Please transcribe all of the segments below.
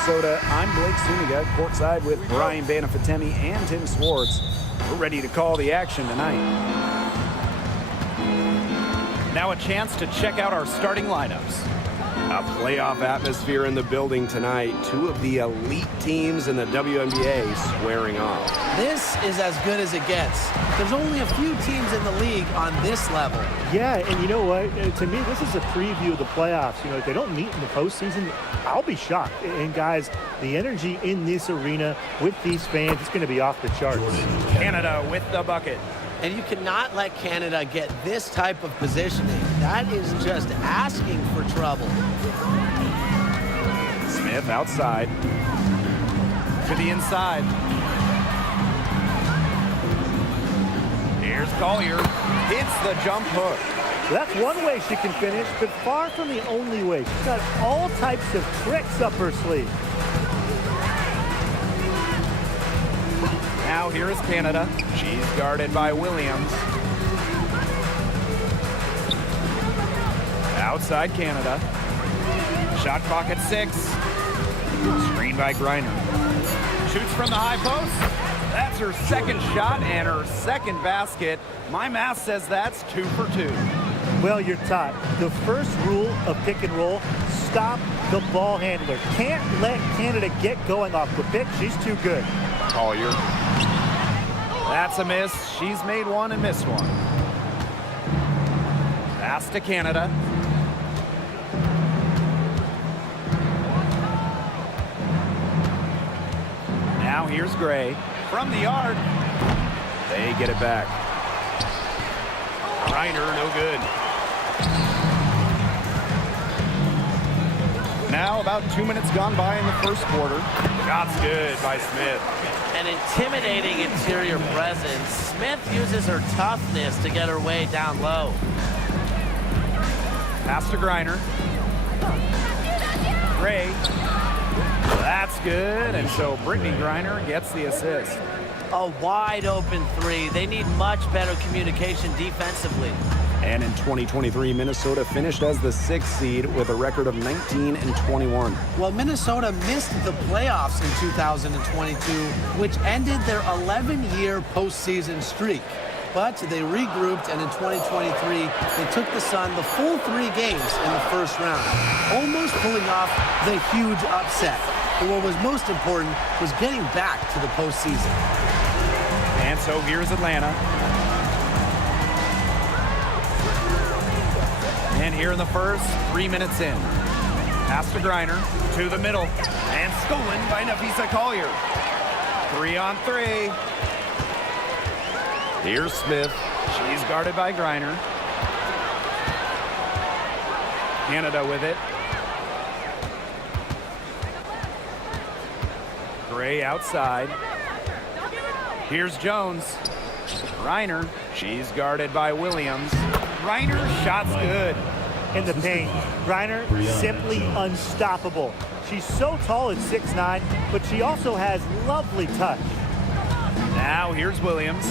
Minnesota. I'm Blake Zuniga, courtside with Brian Banafatemi and Tim Swartz. We're ready to call the action tonight. Now a chance to check out our starting lineups. A playoff atmosphere in the building tonight. Two of the elite teams in the WNBA squaring off. This is as good as it gets. There's only a few teams in the league on this level. Yeah, and you know what? To me, this is a preview of the playoffs. You know, if they don't meet in the postseason, I'll be shocked. And guys, the energy in this arena with these fans, it's going to be off the charts. Canada with the bucket. And you cannot let Canada get this type of positioning. That is just asking for trouble. Smith outside. To the inside. Here's Collier. Hits the jump hook. That's one way she can finish, but far from the only way. She's got all types of tricks up her sleeve. Now here is Canada. She's guarded by Williams. Outside Canada. Shot clock at 6. Screen by Griner. Shoots from the high post. That's her second shot and her second basket. My math says that's 2 for 2. Well, you're taught. The first rule of pick and roll, stop the ball handler. Can't let Canada get going off the pick. She's too good. Collier. That's a miss. She's made one and missed one. Pass to Canada. Now here's Gray. From the arc. They get it back. Reiner, no good. Now about 2 minutes gone by in the first quarter. Shot's good by Smith. An intimidating interior presence. Smith uses her toughness to get her way down low. Pass to Griner. Gray. That's good, and so Brittany Griner gets the assist. A wide open three. They need much better communication defensively. And in 2023, Minnesota finished as the 6th seed with a record of 19-21. Well, Minnesota missed the playoffs in 2022, which ended their 11-year postseason streak. But they regrouped, and in 2023, they took the Sun the full 3 games in the first round, almost pulling off the huge upset. But what was most important was getting back to the postseason. And so here's Atlanta. And here in the first, 3 minutes in. Pass to Griner, to the middle, and stolen by Napheesa Collier. 3 on 3. Here's Smith. She's guarded by Griner. Canada with it. Gray outside. Here's Jones. Reiner. She's guarded by Williams. Reiner, shot's good. In the paint, Griner simply unstoppable. She's so tall at 6'9", but she also has lovely touch. Now here's Williams.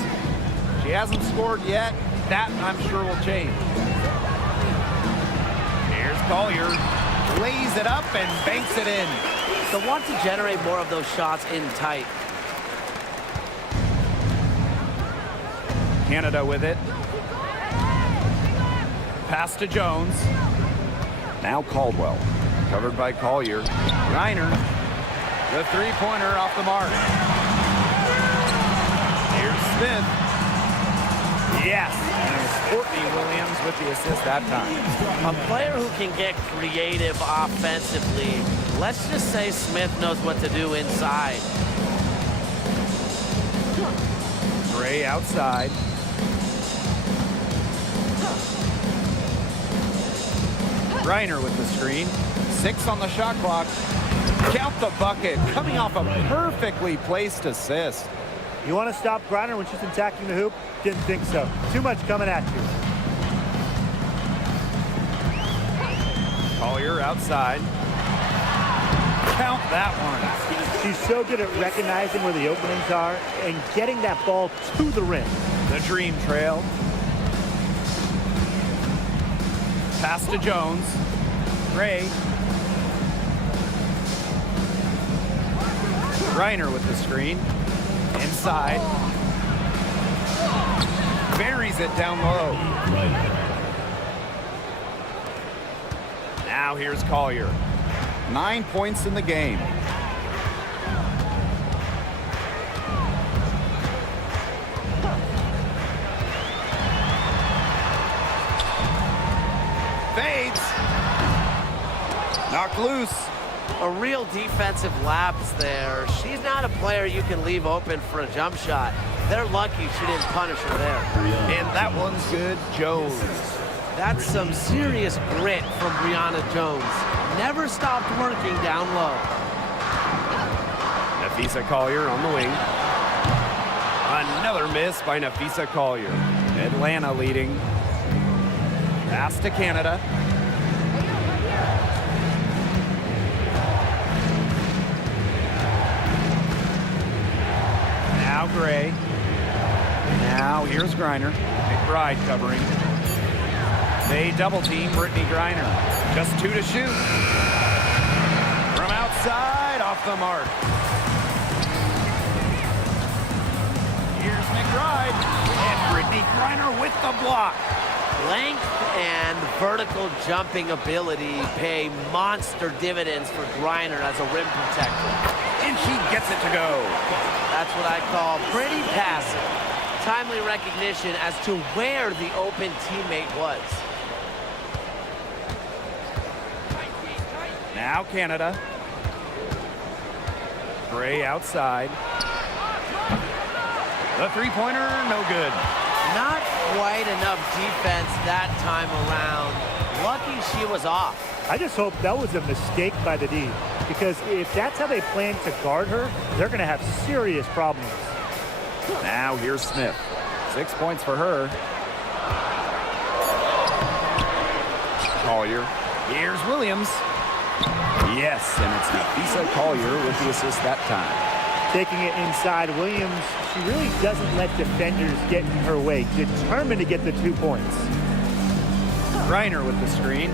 She hasn't scored yet. That, I'm sure, will change. Here's Collier. Lays it up and banks it in. They'll want to generate more of those shots in tight. Canada with it. Pass to Jones. Now Caldwell. Covered by Collier. Reiner. The three-pointer off the mark. Here's Smith. Yes. And it was Courtney Williams with the assist that time. A player who can get creative offensively. Let's just say Smith knows what to do inside. Gray outside. Reiner with the screen. 6 on the shot clock. Count the bucket. Coming off a perfectly placed assist. You want to stop Griner when she's attacking the hoop? Didn't think so. Too much coming at you. Collier outside. Count that one. She's so good at recognizing where the openings are and getting that ball to the rim. The dream trail. Pass to Jones. Gray. Griner with the screen. Inside. Buries it down low. Now here's Collier. 9 points in the game. Fades. Knocked loose. A real defensive lapse there. She's not a player you can leave open for a jump shot. They're lucky she didn't punish her there. And that one's good. Jones. That's some serious grit from Brianna Jones. Never stopped working down low. Nafisa Collier on the wing. Another miss by Nafisa Collier. Atlanta leading. Pass to Canada. Now Gray. Now here's Griner. McBride covering. They double team Brittany Griner. Just 2 to shoot. From outside, off the mark. Here's McBride. And Brittany Griner with the block. Length and vertical jumping ability pay monster dividends for Griner as a rim protector. And she gets it to go. That's what I call pretty passive. Timely recognition as to where the open teammate was. Now Canada. Gray outside. The three-pointer, no good. Not quite enough defense that time around. Lucky she was off. I just hope that was a mistake by the D, because if that's how they plan to guard her, they're going to have serious problems. Now here's Smith. 6 points for her. Collier. Here's Williams. Yes, and it's Nafisa Collier with the assist that time. Taking it inside, Williams, she really doesn't let defenders get in her way. Determined to get the 2 points. Griner with the screen.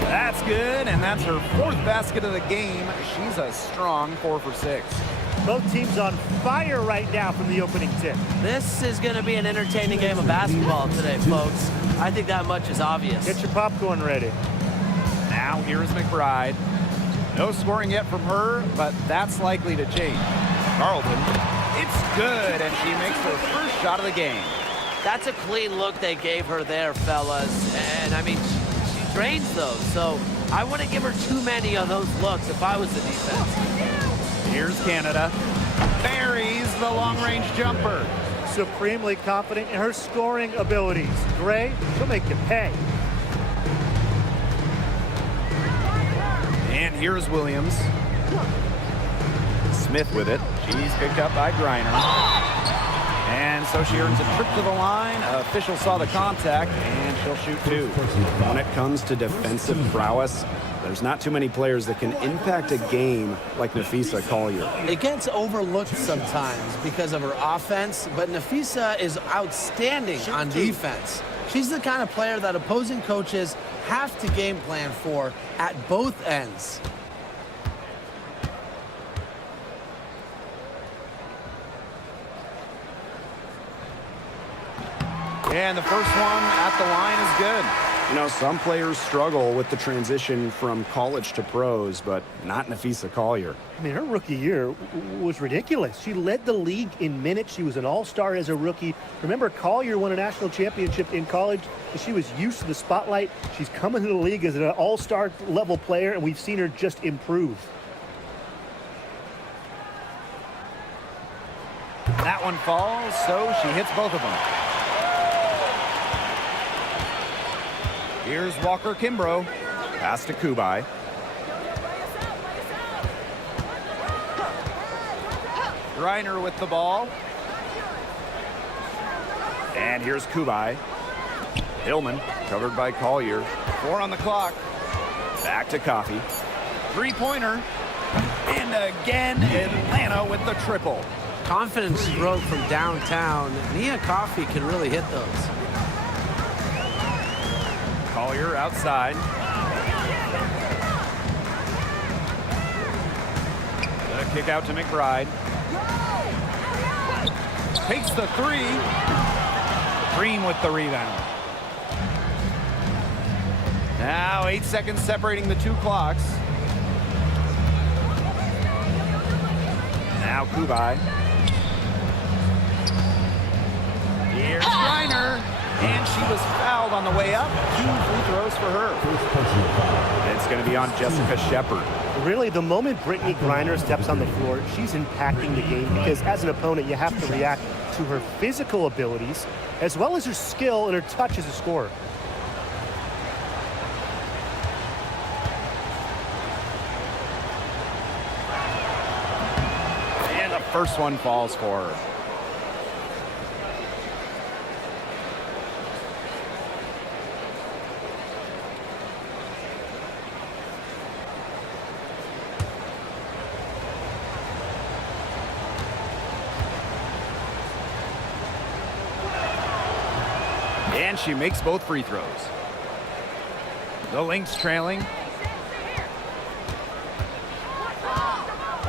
That's good, and that's her 4th basket of the game. She's a strong 4 for 6. Both teams on fire right now from the opening tip. This is going to be an entertaining game of basketball today, folks. I think that much is obvious. Get your popcorn ready. Now here's McBride. No scoring yet from her, but that's likely to change. Carlton. It's good, and she makes her first shot of the game. That's a clean look they gave her there, fellas. And, I mean, she drains those, so I wouldn't give her too many of those looks if I was the defense. Here's Canada. Buries the long-range jumper. Supremely confident in her scoring abilities. Gray, she'll make you pay. And here's Williams. Smith with it. She's picked up by Griner. And so she earns a trip to the line. Official saw the contact, and she'll shoot 2. When it comes to defensive prowess, there's not too many players that can impact a game like Nafisa Collier. It gets overlooked sometimes because of her offense, but Nafisa is outstanding on defense. She's the kind of player that opposing coaches have to game plan for at both ends. And the first one at the line is good. You know, some players struggle with the transition from college to pros, but not Nafisa Collier. I mean, her rookie year was ridiculous. She led the league in minutes. She was an all-star as a rookie. Remember, Collier won a national championship in college, and she was used to the spotlight. She's coming to the league as an all-star level player, and we've seen her just improve. That one falls, so she hits both of them. Here's Walker Kimbrough. Pass to Kubai. Griner with the ball. And here's Kubai. Hillman covered by Collier. 4 on the clock. Back to Coffey. Three-pointer. And again, Atlanta with the triple. Confidence stroke from downtown. Nia Coffey can really hit those. Collier outside. The kick out to McBride. Takes the three. Green with the rebound. Now 8 seconds separating the two clocks. Now Kubai. Here's Griner. And she was fouled on the way up. 2 free throws for her. It's going to be on Jessica Shepard. Really, the moment Brittany Griner steps on the floor, she's impacting the game because as an opponent, you have to react to her physical abilities as well as her skill and her touch as a scorer. And the first one falls for her. And she makes both free throws. The Lynx trailing.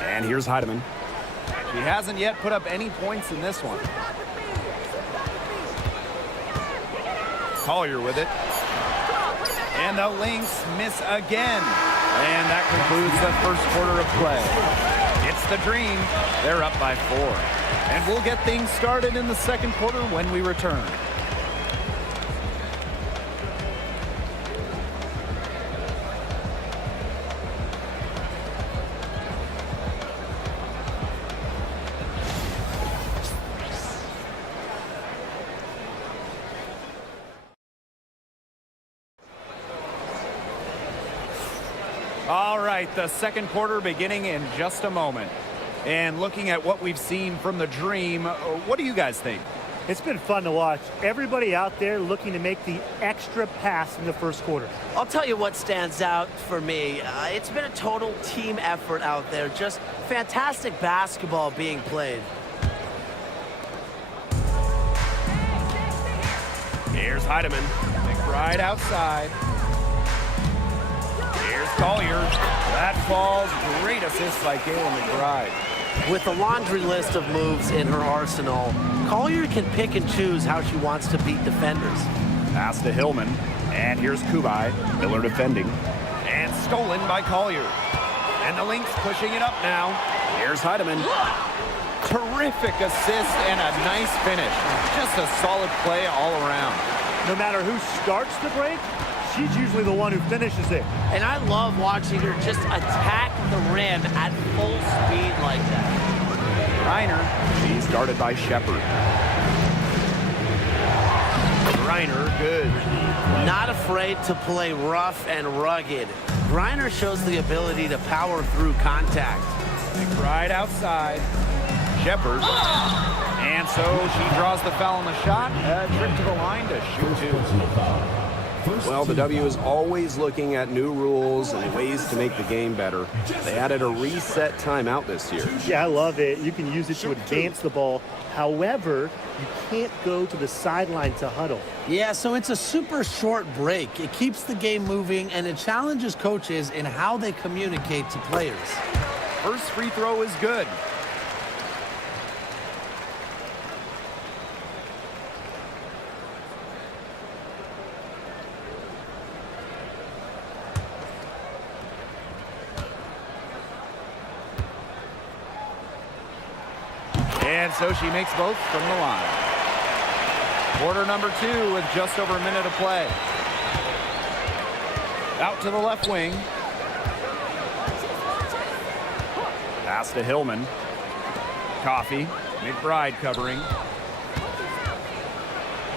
And here's Heidemann. She hasn't yet put up any points in this one. Collier with it. And the Lynx miss again. And that concludes the first quarter of play. It's the Dream. They're up by 4. And we'll get things started in the second quarter when we return. All right, the second quarter beginning in just a moment. And looking at what we've seen from the Dream, what do you guys think? It's been fun to watch. Everybody out there looking to make the extra pass in the first quarter. I'll tell you what stands out for me. It's been a total team effort out there. Just fantastic basketball being played. Here's Heidemann. McBride outside. Here's Collier. That falls. Great assist by Kayla McBride. With a laundry list of moves in her arsenal, Collier can pick and choose how she wants to beat defenders. Pass to Hillman. And here's Kubai. Miller defending. And stolen by Collier. And the Lynx pushing it up now. Here's Heidemann. Terrific assist and a nice finish. Just a solid play all around. No matter who starts the break, she's usually the one who finishes it. And I love watching her just attack the rim at full speed like that. Griner. She's guarded by Shepard. Griner, good. Not afraid to play rough and rugged. Griner shows the ability to power through contact. McBride outside. Shepard. And so she draws the foul on the shot. A trip to the line to shoot 2. Well, the W is always looking at new rules and ways to make the game better. They added a reset timeout this year. Yeah, I love it. You can use it to advance the ball. However, you can't go to the sideline to huddle. Yeah, so it's a super short break. It keeps the game moving, and it challenges coaches in how they communicate to players. First free throw is good. And so she makes both from the line. Quarter number 2 with just over a minute of play. Out to the left wing. Pass to Hillman. Coffee. McBride covering.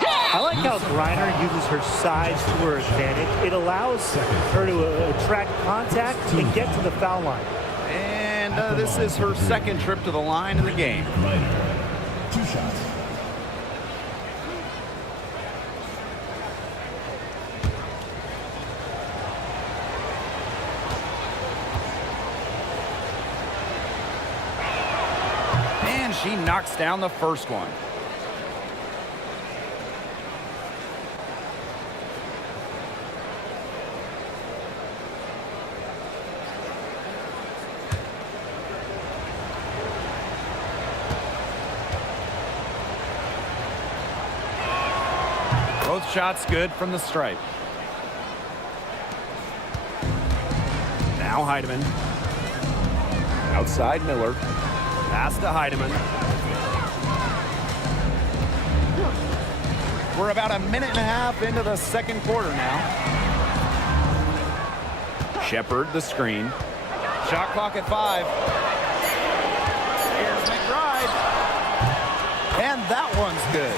I like how Griner uses her size to her advantage. It allows her to attract contact and get to the foul line. And this is her second trip to the line in the game. 2 shots. And she knocks down the first one. Both shots good from the stripe. Now Heidemann. Outside Miller. Pass to Heidemann. We're about a minute and a half into the second quarter now. Shepard the screen. Shot clock at 5. Here's McBride. And that one's good.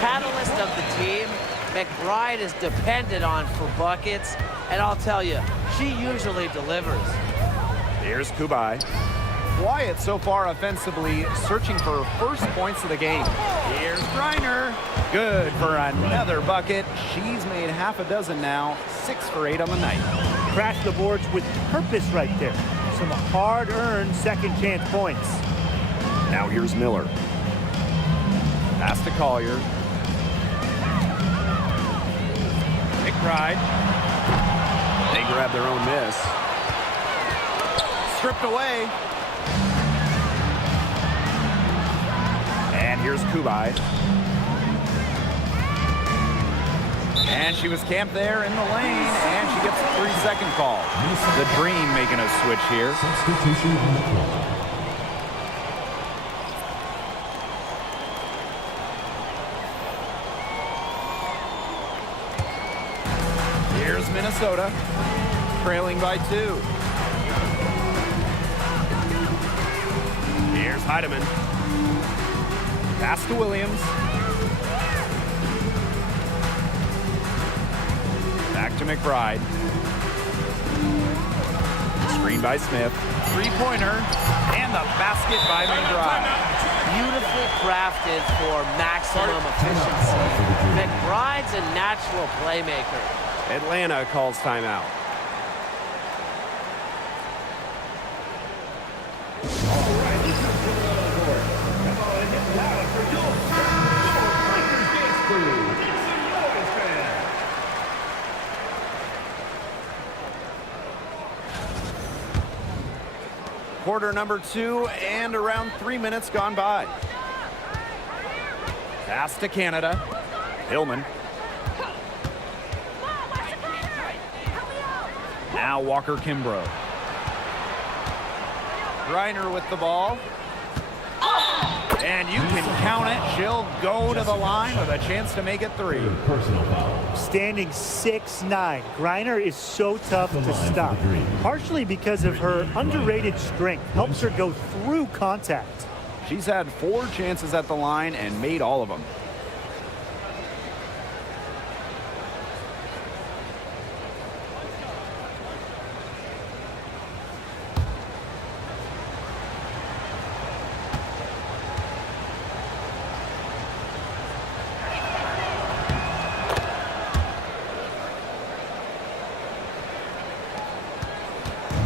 Catalyst of the team, McBride is depended on for buckets, and I'll tell you, she usually delivers. Here's Kubai. Wyatt so far offensively searching for her first points of the game. Here's Griner. Good for another bucket. She's made half a dozen now. 6 for 8 on the night. Crash the boards with purpose right there. Some hard-earned second chance points. Now here's Miller. Pass to Collier. McBride. They grab their own miss. Stripped away. And here's Kubai. And she was camped there in the lane, and she gets a 3-second call. The Dream making a switch here. Substitution on the clock. Here's Minnesota, trailing by 2. Here's Heidemann. Pass to Williams. Back to McBride. Screen by Smith. Three-pointer, and the basket by McBride. Beautifully crafted for maximum efficiency. McBride's a natural playmaker. Atlanta calls timeout. Quarter number 2 and around 3 minutes gone by. Pass to Canada. Hillman. Now Walker Kimbrough. Griner with the ball. And you can count it. She'll go to the line with a chance to make it 3. Personal foul. Standing 6'9". Griner is so tough to stop. Partially because of her underrated strength. Helps her go through contact. She's had 4 chances at the line and made all of them.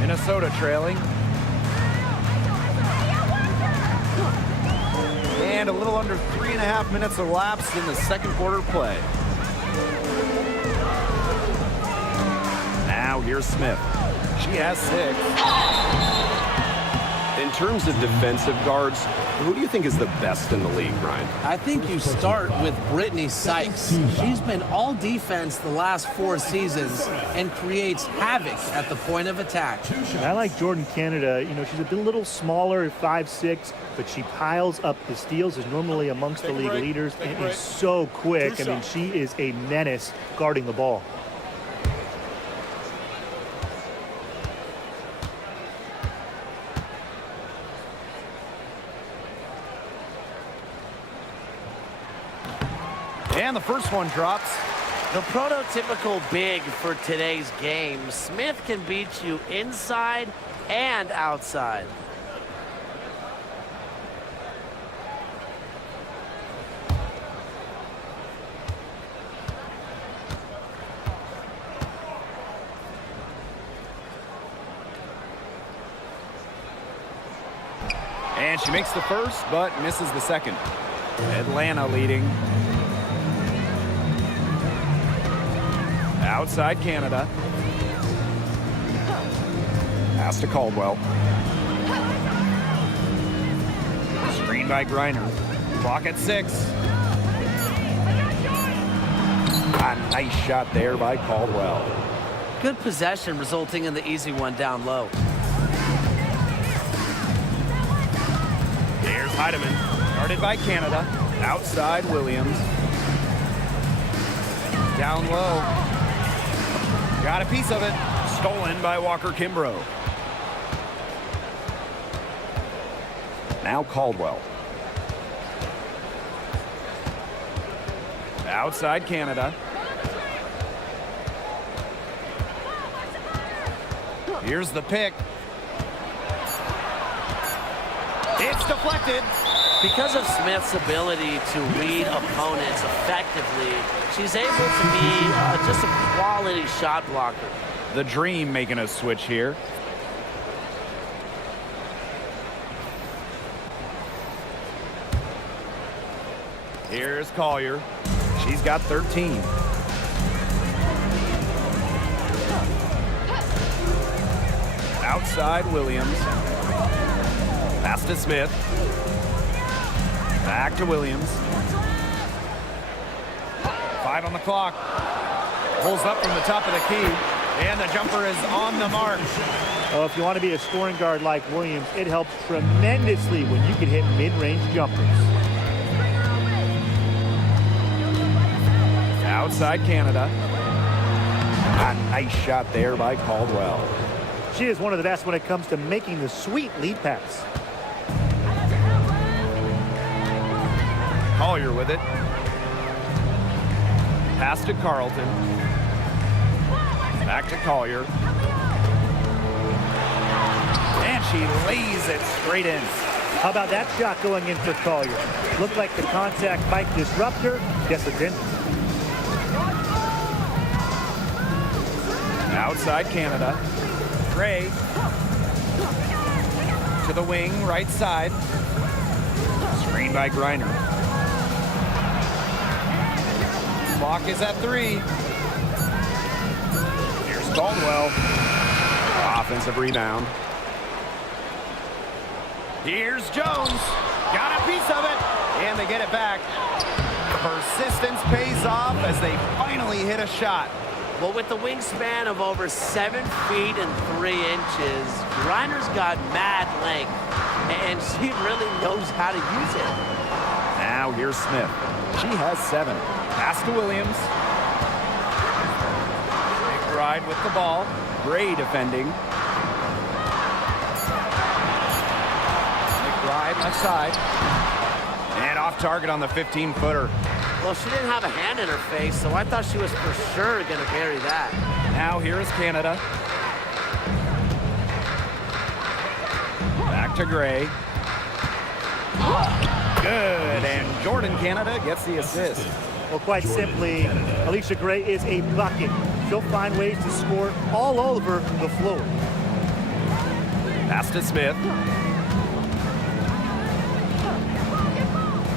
Minnesota trailing. And a little under 3.5 minutes elapsed in the second quarter play. Now here's Smith. She has 6. In terms of defensive guards, who do you think is the best in the league, Ryan? I think you start with Brittany Sykes. She's been all defense the last 4 seasons and creates havoc at the point of attack. I like Jordan Canada. You know, she's a little smaller, 5'6", but she piles up the steals, is normally amongst the league leaders, and is so quick. I mean, she is a menace guarding the ball. And the first one drops. The prototypical big for today's game. Smith can beat you inside and outside. And she makes the first, but misses the second. Atlanta leading. Outside Canada. Pass to Caldwell. Screen by Griner. Clock at 6. A nice shot there by Caldwell. Good possession resulting in the easy one down low. Here's Heidemann, guarded by Canada. Outside Williams. Down low. Got a piece of it. Stolen by Walker Kimbrough. Now Caldwell. Outside Canada. Here's the pick. It's deflected. Because of Smith's ability to read opponents effectively, she's able to be just a quality shot blocker. The Dream making a switch here. Here's Collier. She's got 13. Outside Williams. Pass to Smith. Back to Williams. 5 on the clock. Pulls up from the top of the key. And the jumper is on the mark. Oh, if you want to be a scoring guard like Williams, it helps tremendously when you can hit mid-range jumpers. Outside Canada. A nice shot there by Caldwell. She is one of the best when it comes to making the sweet lead pass. Collier with it. Pass to Carlton. Back to Collier. And she lays it straight in. How about that shot going in for Collier? Looked like the contact might disrupt her. Guess it didn't. Outside Canada. Gray. To the wing, right side. Screen by Griner. Clock is at 3. Here's Caldwell. Offensive rebound. Here's Jones. Got a piece of it. And they get it back. Persistence pays off as they finally hit a shot. Well, with the wingspan of over 7 feet and 3 inches, Griner's got mad length, and she really knows how to use it. Now here's Smith. She has 7. Pass to Williams. McBride with the ball. Gray defending. McBride left side. And off target on the 15-footer. Well, she didn't have a hand in her face, so I thought she was for sure going to bury that. Now here is Canada. Back to Gray. Good, and Jordan Canada gets the assist. Well, quite simply, Alicia Gray is a bucket. She'll find ways to score all over the floor. Pass to Smith.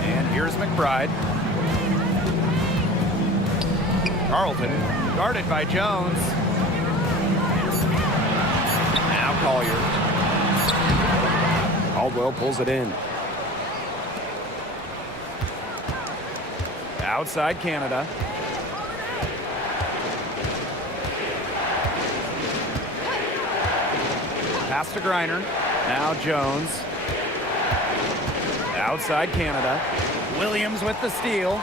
And here's McBride. Carlton, guarded by Jones. Now Collier. Caldwell pulls it in. Outside Canada. Pass to Griner. Now Jones. Outside Canada. Williams with the steal.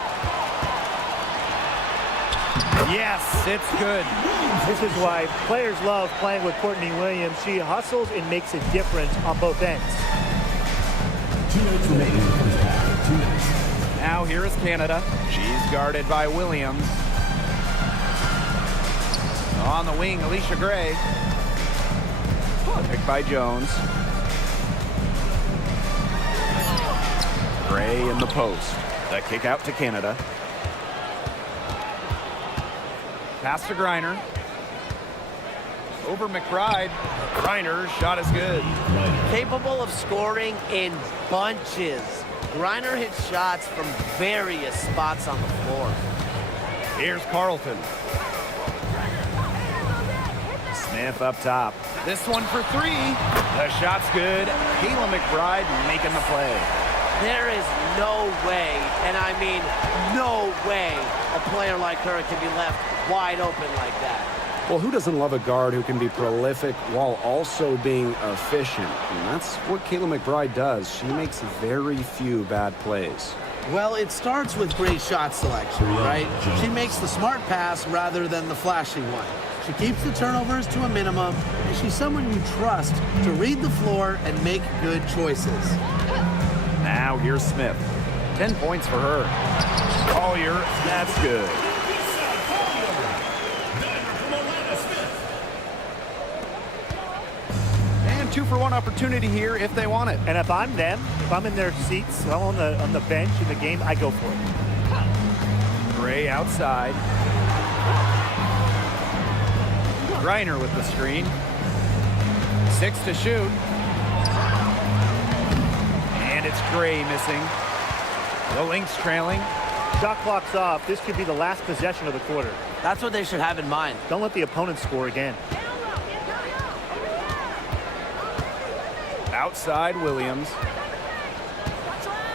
Yes, it's good. This is why players love playing with Courtney Williams. She hustles and makes a difference on both ends. 2 minutes remaining in the first half. 2 minutes. Now here is Canada. She's guarded by Williams. On the wing, Alicia Gray. Picked by Jones. Gray in the post. The kick out to Canada. Pass to Griner. Over McBride. Griner's shot is good. Capable of scoring in bunches. Griner hits shots from various spots on the floor. Here's Carlton. Smith up top. This one for 3. The shot's good. Kayla McBride making the play. There is no way, and I mean no way, a player like her can be left wide open like that. Well, who doesn't love a guard who can be prolific while also being efficient? And that's what Kayla McBride does. She makes very few bad plays. Well, it starts with great shot selection, right? She makes the smart pass rather than the flashy one. She keeps the turnovers to a minimum, and she's someone you trust to read the floor and make good choices. Now here's Smith. 10 points for her. Collier, that's good. And 2-for-1 opportunity here if they want it. And if I'm them, if I'm in their seats, I'm on the bench in the game, I go for it. Gray outside. Griner with the screen. 6 to shoot. And it's Gray missing. The Lynx trailing. Shot clock's off. This could be the last possession of the quarter. That's what they should have in mind. Don't let the opponent score again. Outside Williams.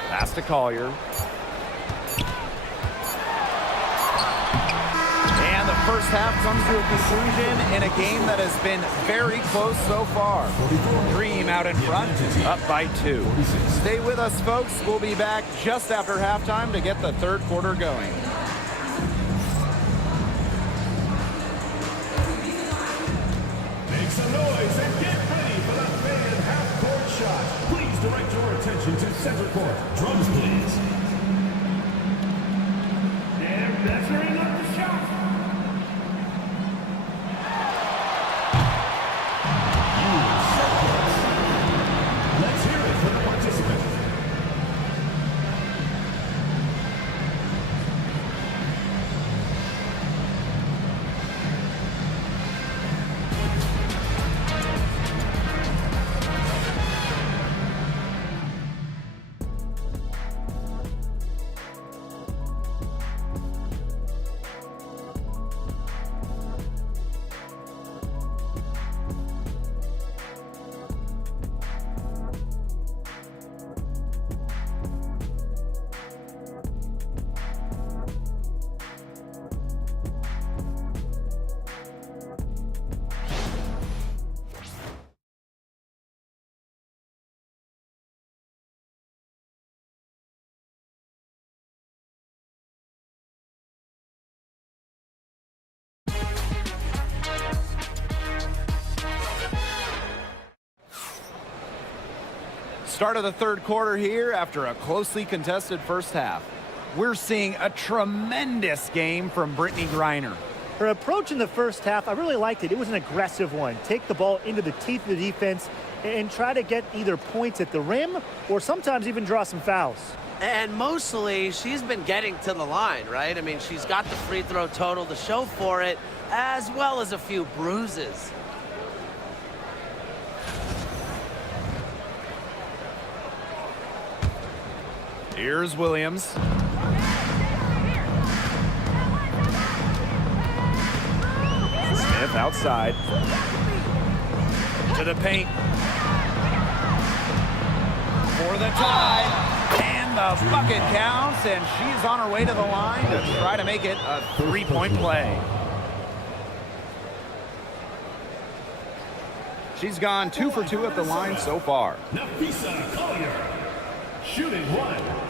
Pass to Collier. And the first half comes to a conclusion in a game that has been very close so far. Dream out in front, up by 2. Stay with us, folks. We'll be back just after halftime to get the third quarter going. Make some noise and get ready for the fan half-court shot. Please direct your attention to center court. Drums, please. They're measuring up the shot. Let's hear it for the participant. Start of the third quarter here after a closely contested first half. We're seeing a tremendous game from Brittany Griner. Her approach in the first half, I really liked it. It was an aggressive one. Take the ball into the teeth of the defense and try to get either points at the rim or sometimes even draw some fouls. And mostly, she's been getting to the line, right? I mean, she's got the free throw total to show for it, as well as a few bruises. Here's Williams. Smith outside. To the paint. For the tie. And the bucket counts, and she's on her way to the line to try to make it a 3-point play. She's gone 2 for 2 at the line so far. Nafisa Collier, shooting 1.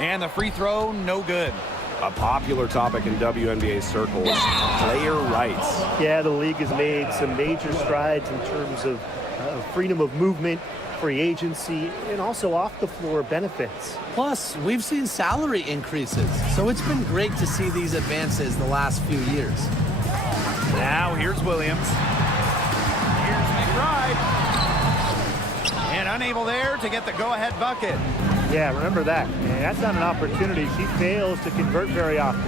And the free throw, no good. A popular topic in WNBA circles, player rights. Yeah, the league has made some major strides in terms of freedom of movement, free agency, and also off-the-floor benefits. Plus, we've seen salary increases, so it's been great to see these advances the last few years. Now here's Williams. Here's McBride. And unable there to get the go-ahead bucket. Yeah, remember that. And that's not an opportunity. She fails to convert very often.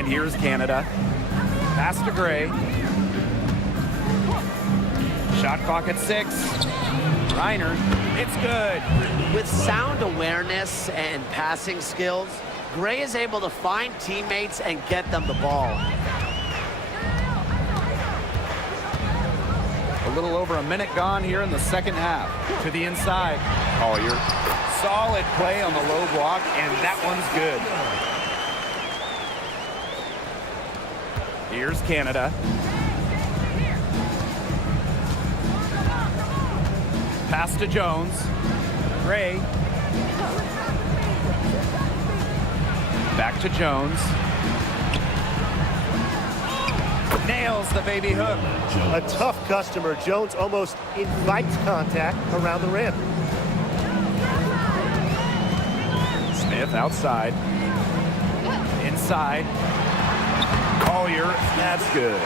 And here's Canada. Pass to Gray. Shot clock at 6. Reiner, it's good. With sound awareness and passing skills, Gray is able to find teammates and get them the ball. A little over a minute gone here in the second half. To the inside. Collier. Solid play on the low block, and that one's good. Here's Canada. Pass to Jones. Gray. Back to Jones. Nails the baby hook. A tough customer. Jones almost invites contact around the rim. Smith outside. Inside. Collier, that's good.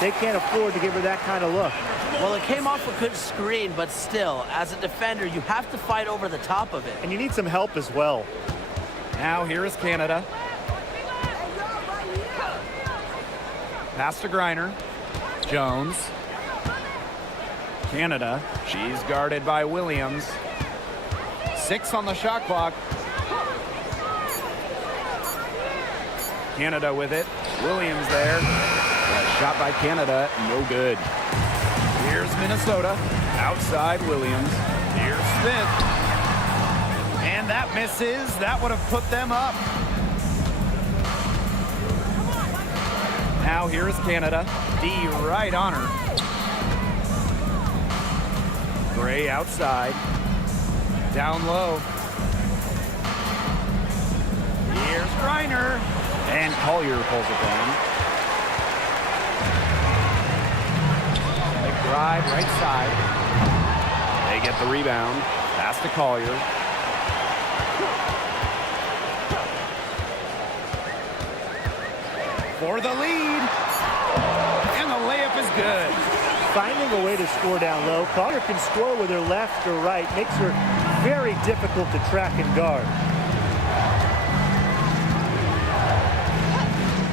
They can't afford to give her that kind of look. Well, it came off a good screen, but still, as a defender, you have to fight over the top of it. And you need some help as well. Now here is Canada. Pass to Griner. Jones. Canada. She's guarded by Williams. 6 on the shot clock. Canada with it. Williams there. A shot by Canada. No good. Here's Minnesota. Outside Williams. Here's Smith. And that misses. That would have put them up. Now here is Canada. D right on her. Gray outside. Down low. Here's Reiner. And Collier pulls it down. McBride right side. They get the rebound. Pass to Collier. For the lead. And the layup is good. Finding a way to score down low. Collier can score with her left or right. Makes her very difficult to track and guard.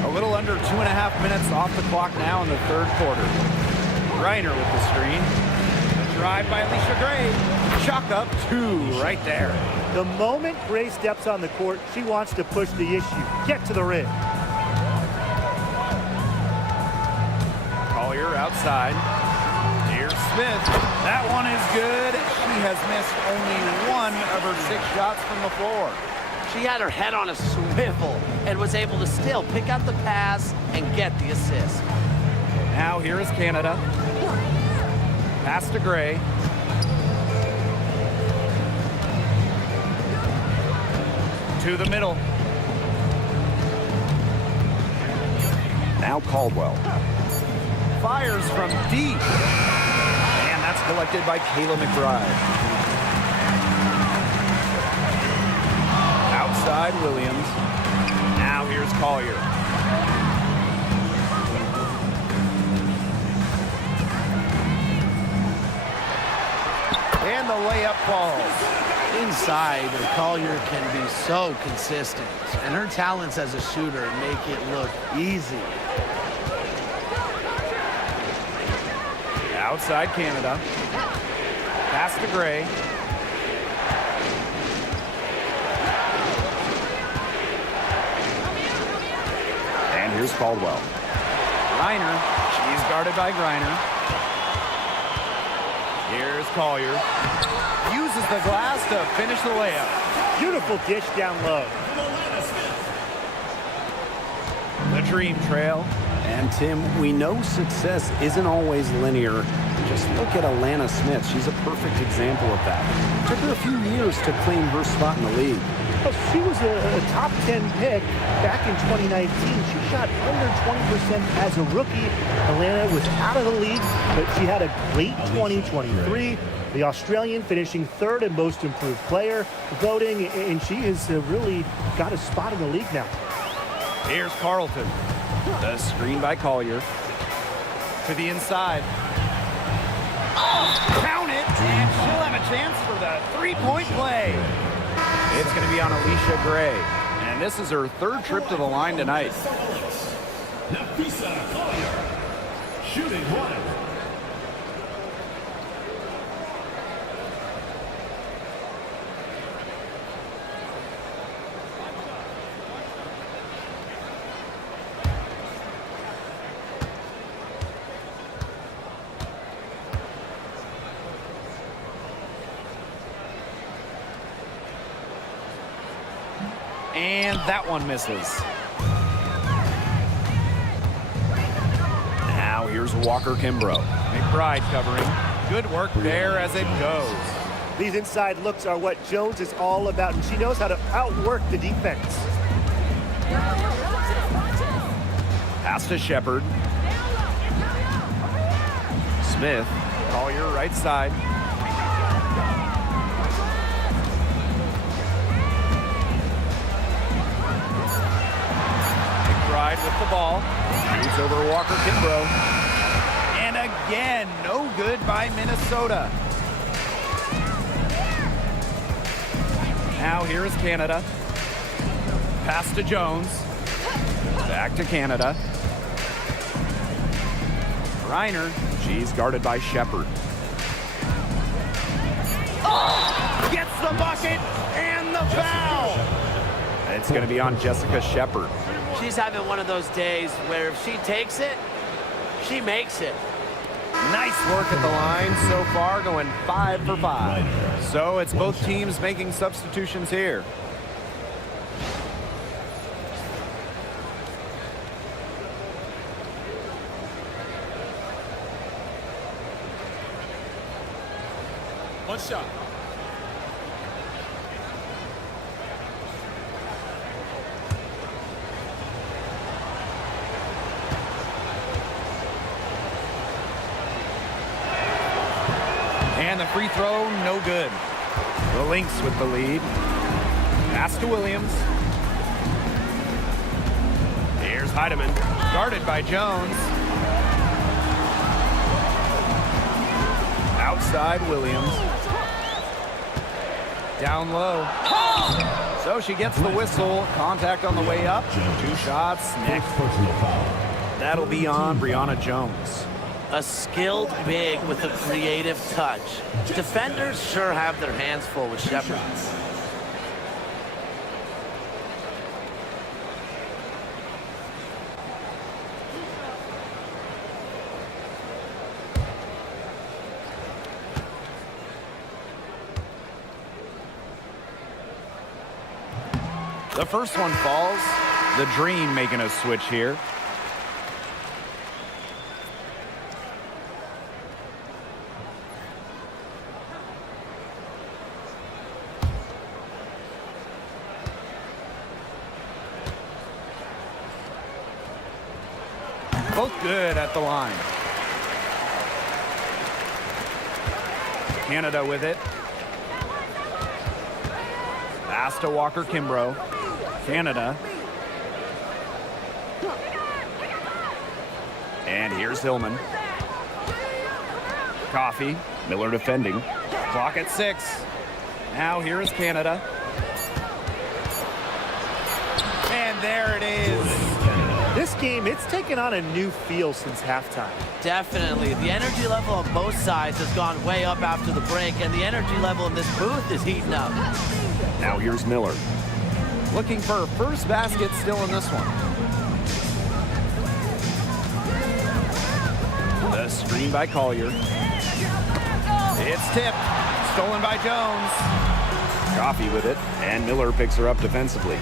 A little under 2.5 minutes off the clock now in the third quarter. Reiner with the screen. A drive by Alicia Gray. Chalk up 2 right there. The moment Gray steps on the court, she wants to push the issue. Get to the rim. Collier outside. Here's Smith. That one is good. She has missed only 1 of her 6 shots from the floor. She had her head on a swivel and was able to still pick out the pass and get the assist. Now here is Canada. Pass to Gray. To the middle. Now Caldwell. Fires from deep. And that's collected by Kayla McBride. Outside Williams. Now here's Collier. And the layup falls. Inside, Collier can be so consistent, and her talents as a shooter make it look easy. Outside Canada. Pass to Gray. And here's Caldwell. Reiner. She's guarded by Griner. Here's Collier. Uses the glass to finish the layup. Beautiful dish down low. The dream trail. And Tim, we know success isn't always linear. Just look at Alana Smith. She's a perfect example of that. It took her a few years to claim her spot in the league. Well, she was a top 10 pick back in 2019. She shot under 20% as a rookie. Alana was out of the league, but she had a great 2023. The Australian finishing 3rd in most improved player voting, and she has really got a spot in the league now. Here's Carlton. The screen by Collier. To the inside. Count it, and she'll have a chance for the three-point play. It's going to be on Alicia Gray, and this is her 3rd trip to the line tonight. Shooting one. And that one misses. Now here's Walker Kimbrough. McBride covering. Good work there as it goes. These inside looks are what Jones is all about, and she knows how to outwork the defense. Pass to Shepard. Smith. Collier right side. McBride with the ball. Shoots over Walker Kimbrough. And again, no good by Minnesota. Now here is Canada. Pass to Jones. Back to Canada. Reiner She's guarded by Shepard. gets the bucket and the foul. It's going to be on Jessica Shepard. She's having one of those days where if she takes it, she makes it. Nice work at the line so far, going 5 for 5. So it's both teams making substitutions here. One shot. And the free throw, no good. The Lynx with the lead. Pass to Williams. Here's Heidemann, guarded by Jones. Outside Williams. Down low. So she gets the whistle. Contact on the way up. 2 shots. Next. Personal foul. That'll be on Brianna Jones. A skilled big with a creative touch. Defenders sure have their hands full with Shepard. The first one falls. The Dream making a switch here. Both good at the line. Canada with it. Pass to Walker Kimbrough. Canada. And here's Hillman. Coffee. Miller defending. Clock at 6. Now here is Canada. And there it is. This game, it's taken on a new feel since halftime. Definitely. The energy level on both sides has gone way up after the break, and the energy level in this booth is heating up. Now here's Miller. Looking for her first basket still in this one. The screen by Collier. It's tipped. Stolen by Jones. Coffee with it. And Miller picks her up defensively.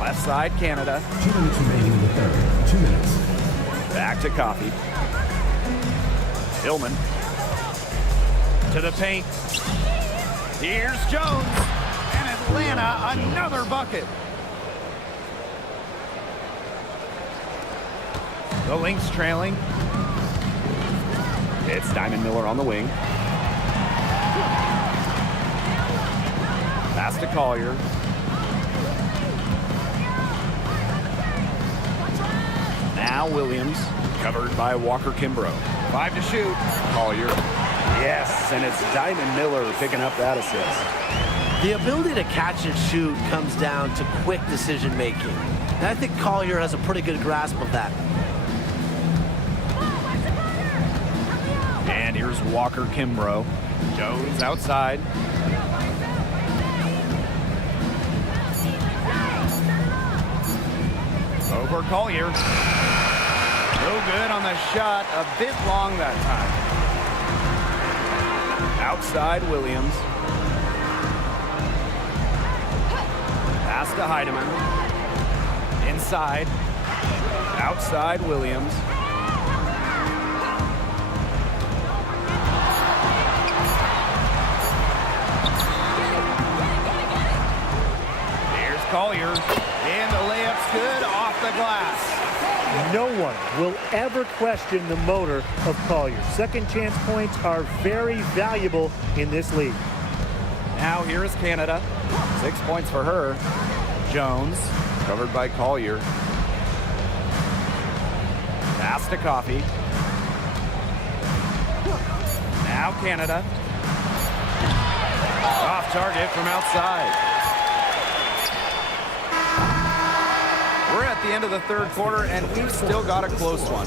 Left side, Canada. 2 minutes remaining in the third. 2 minutes. Back to Coffee. Hillman. To the paint. Here's Jones. And Atlanta, another bucket. The Lynx trailing. It's Diamond Miller on the wing. Pass to Collier. Now Williams, covered by Walker Kimbrough. 5 to shoot. Collier. Yes, and it's Diamond Miller picking up that assist. The ability to catch and shoot comes down to quick decision making. And I think Collier has a pretty good grasp of that. And here's Walker Kimbrough. Jones outside. Over Collier. No good on the shot. A bit long that time. Outside Williams. Pass to Heidemann. Inside. Outside Williams. Here's Collier. And the layup's good off the glass. No one will ever question the motor of Collier. Second chance points are very valuable in this league. Now here is Canada. 6 points for her. Jones, covered by Collier. Pass to Coffey. Now Canada. Off target from outside. We're at the end of the third quarter, and we've still got a close one.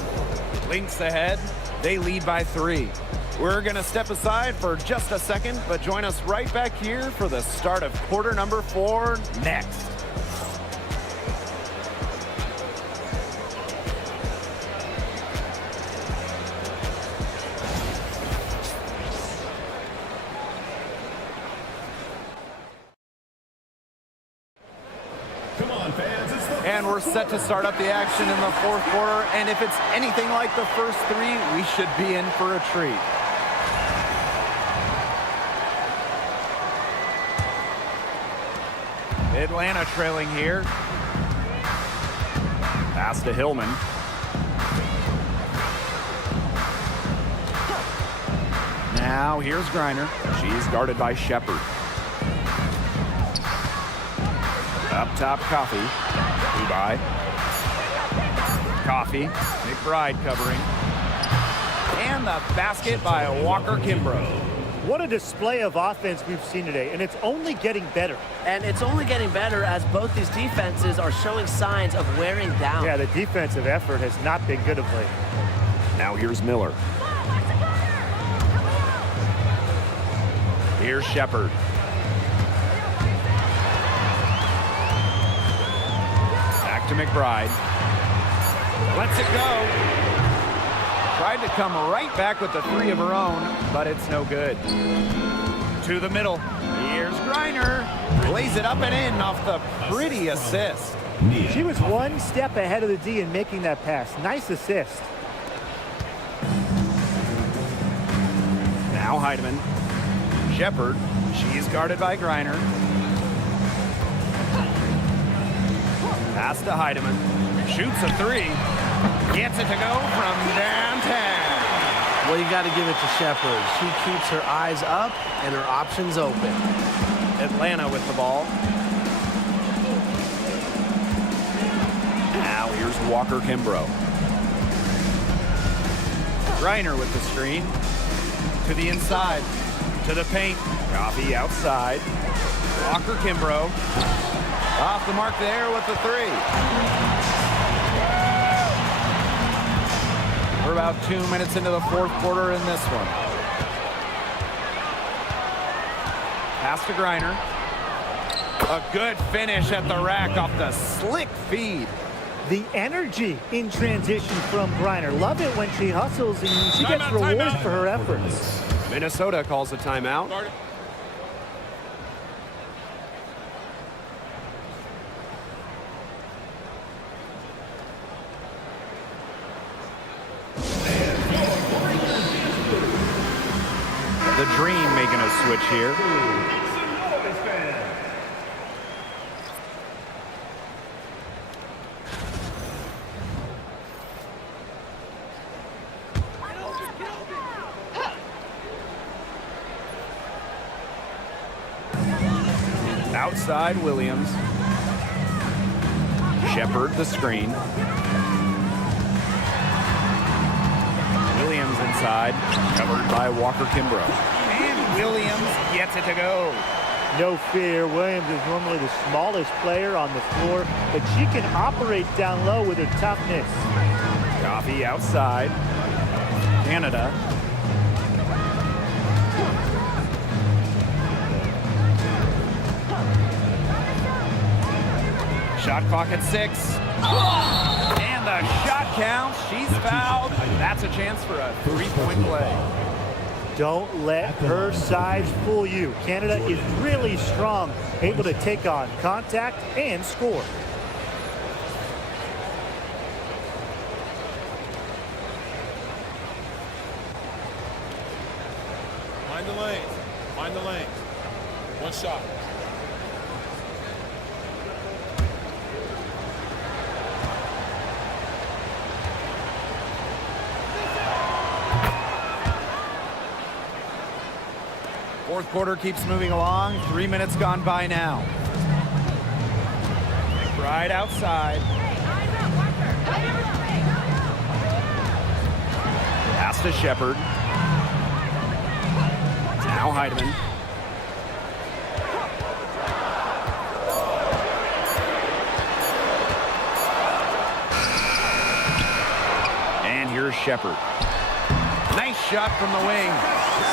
Lynx ahead. They lead by 3. We're going to step aside for just a second, but join us right back here for the start of quarter number 4 next. Come on, fans. It's the And we're set to start up the action in the fourth quarter, and if it's anything like the first 3, we should be in for a treat. Atlanta trailing here. Pass to Hillman. Now here's Griner. She's guarded by Shepard. Up top, Coffey. Dubai. Coffey. McBride covering. And the basket by Walker Kimbrough. What a display of offense we've seen today, and it's only getting better. And it's only getting better as both these defenses are showing signs of wearing down. Yeah, the defensive effort has not been good of late. Now here's Miller. Here's Shepard. Back to McBride. Lets it go. Tried to come right back with the 3 of her own, but it's no good. To the middle. Here's Griner. Plays it up and in off the pretty assist. She was one step ahead of the D in making that pass. Nice assist. Now Heidemann. Shepard. She's guarded by Griner. Pass to Heidemann. Shoots a 3. Gets it to go from downtown. Well, you got to give it to Shepard. She keeps her eyes up and her options open. Atlanta with the ball. Now here's Walker Kimbrough. Griner with the screen. To the inside. To the paint. Coffey outside. Walker Kimbrough. Off the mark there with the 3. We're about 2 minutes into the fourth quarter in this one. Pass to Griner. A good finish at the rack off the slick feed. The energy in transition from Griner. Love it when she hustles and she gets rewarded for her efforts. Minnesota calls a timeout. The Dream making a switch here. Outside Williams. Shepard the screen. Williams inside, covered by Walker Kimbrough. And Williams gets it to go. No fear. Williams is normally the smallest player on the floor, but she can operate down low with her toughness. Coffee outside. Canada. Shot clock at 6. And the shot counts. She's fouled. That's a chance for a 3-point play. Don't let her size fool you. Canada is really strong, able to take on contact and score. Mind the lane. Mind the lane. One shot. Fourth quarter keeps moving along. 3 minutes gone by now. McBride outside. Pass to Shepard. Now Heidemann. And here's Shepard. Nice shot from the wing.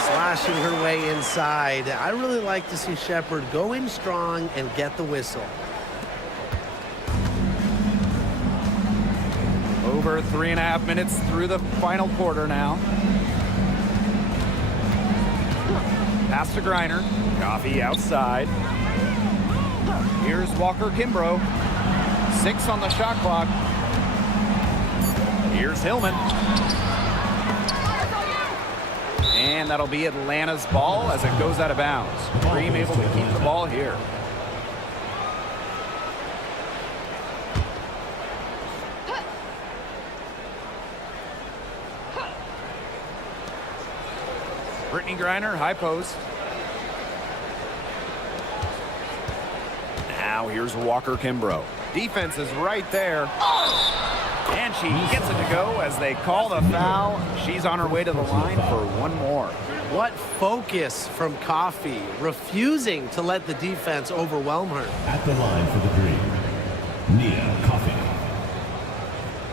Slashing her way inside. I really like to see Shepard go in strong and get the whistle. Over 3.5 minutes through the final quarter now. Pass to Griner. Coffee outside. Here's Walker Kimbrough. 6 on the shot clock. Here's Hillman. And that'll be Atlanta's ball as it goes out of bounds. Cream able to keep the ball here. Brittany Griner, high post. Now here's Walker Kimbrough. Defense is right there. And she gets it to go as they call the foul. She's on her way to the line for one more. What focus from Coffee, refusing to let the defense overwhelm her. At the line for the three, Nia Coffey.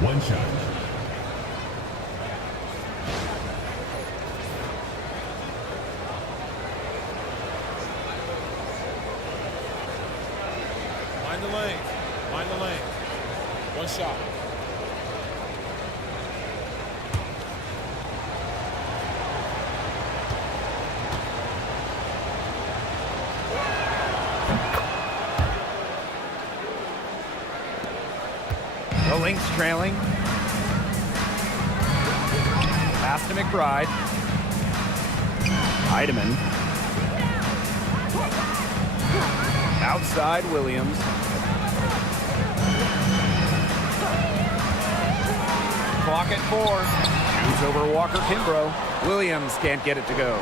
One shot. Mind the lane. Mind the lane. One shot. The Lynx trailing. Pass to McBride. Heidemann. Outside Williams. Clock at 4. Shoots over Walker Kimbrough. Williams can't get it to go.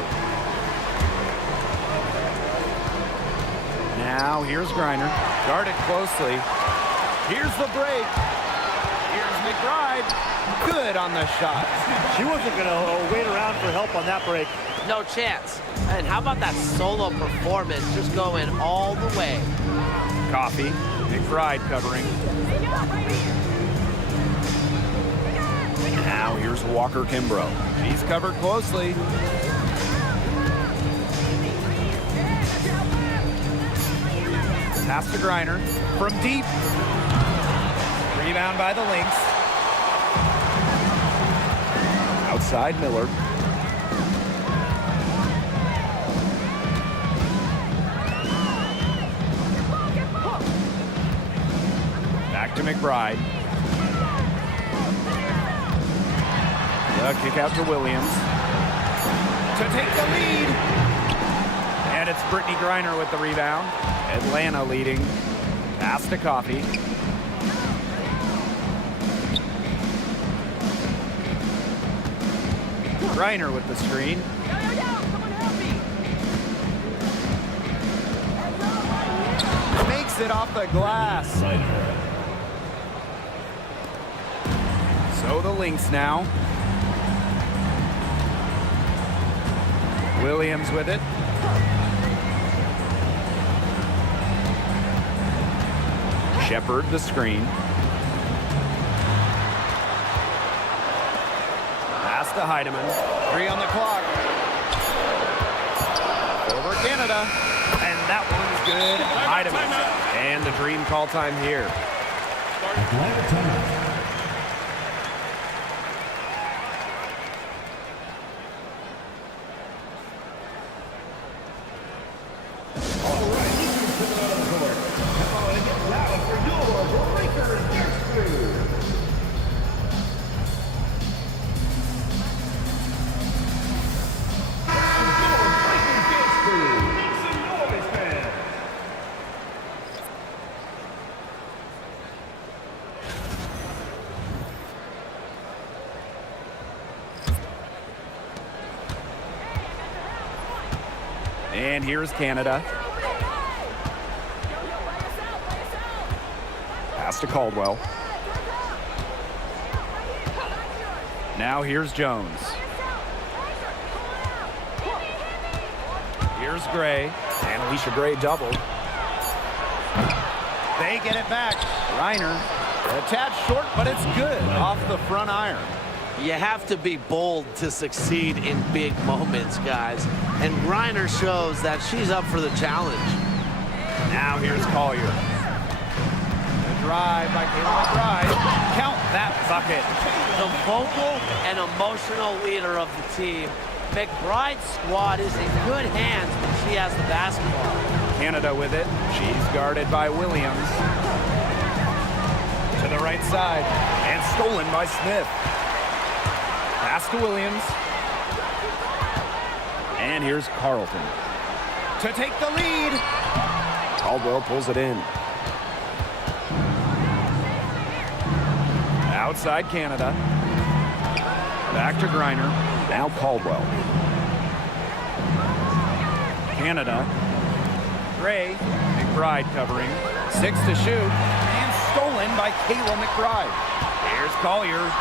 Now here's Griner. Guard it closely. Here's the break. Here's McBride. Good on the shot. She wasn't going to wait around for help on that break. No chance. And how about that solo performance, just going all the way. Coffee. McBride covering. Now here's Walker Kimbrough. She's covered closely. Pass to Griner. From deep. Rebound by the Lynx. Outside Miller. Back to McBride. The kick out to Williams. To take the lead. And it's Brittany Griner with the rebound. Atlanta leading. Pass to Coffee. Griner with the screen. Makes it off the glass. So the Lynx now. Williams with it. Shepard the screen. Pass to Heidemann. 3 on the clock. Over Canada. And that one's good. Heidemann. And the dream call time here. Atlanta timeout. All right, you can put it on the court. Come on and get loud for your Lakers next move. And here's Canada. Pass to Caldwell. Now here's Jones. Here's Gray. And Alicia Gray doubled. They get it back. Reiner, a tad short, but it's good off the front iron. You have to be bold to succeed in big moments, guys. And Reiner shows that she's up for the challenge. Now here's Collier. The drive by Kayla McBride. Count that bucket. The vocal and emotional leader of the team. McBride's squad is in good hands when she has the basketball. Canada with it. She's guarded by Williams. To the right side. And stolen by Smith. Pass to Williams. And here's Carlton. To take the lead. Caldwell pulls it in. Outside Canada. Back to Griner. Now Caldwell. Canada. Gray. McBride covering. 6 to shoot. And stolen by Kayla McBride. Here's Collier.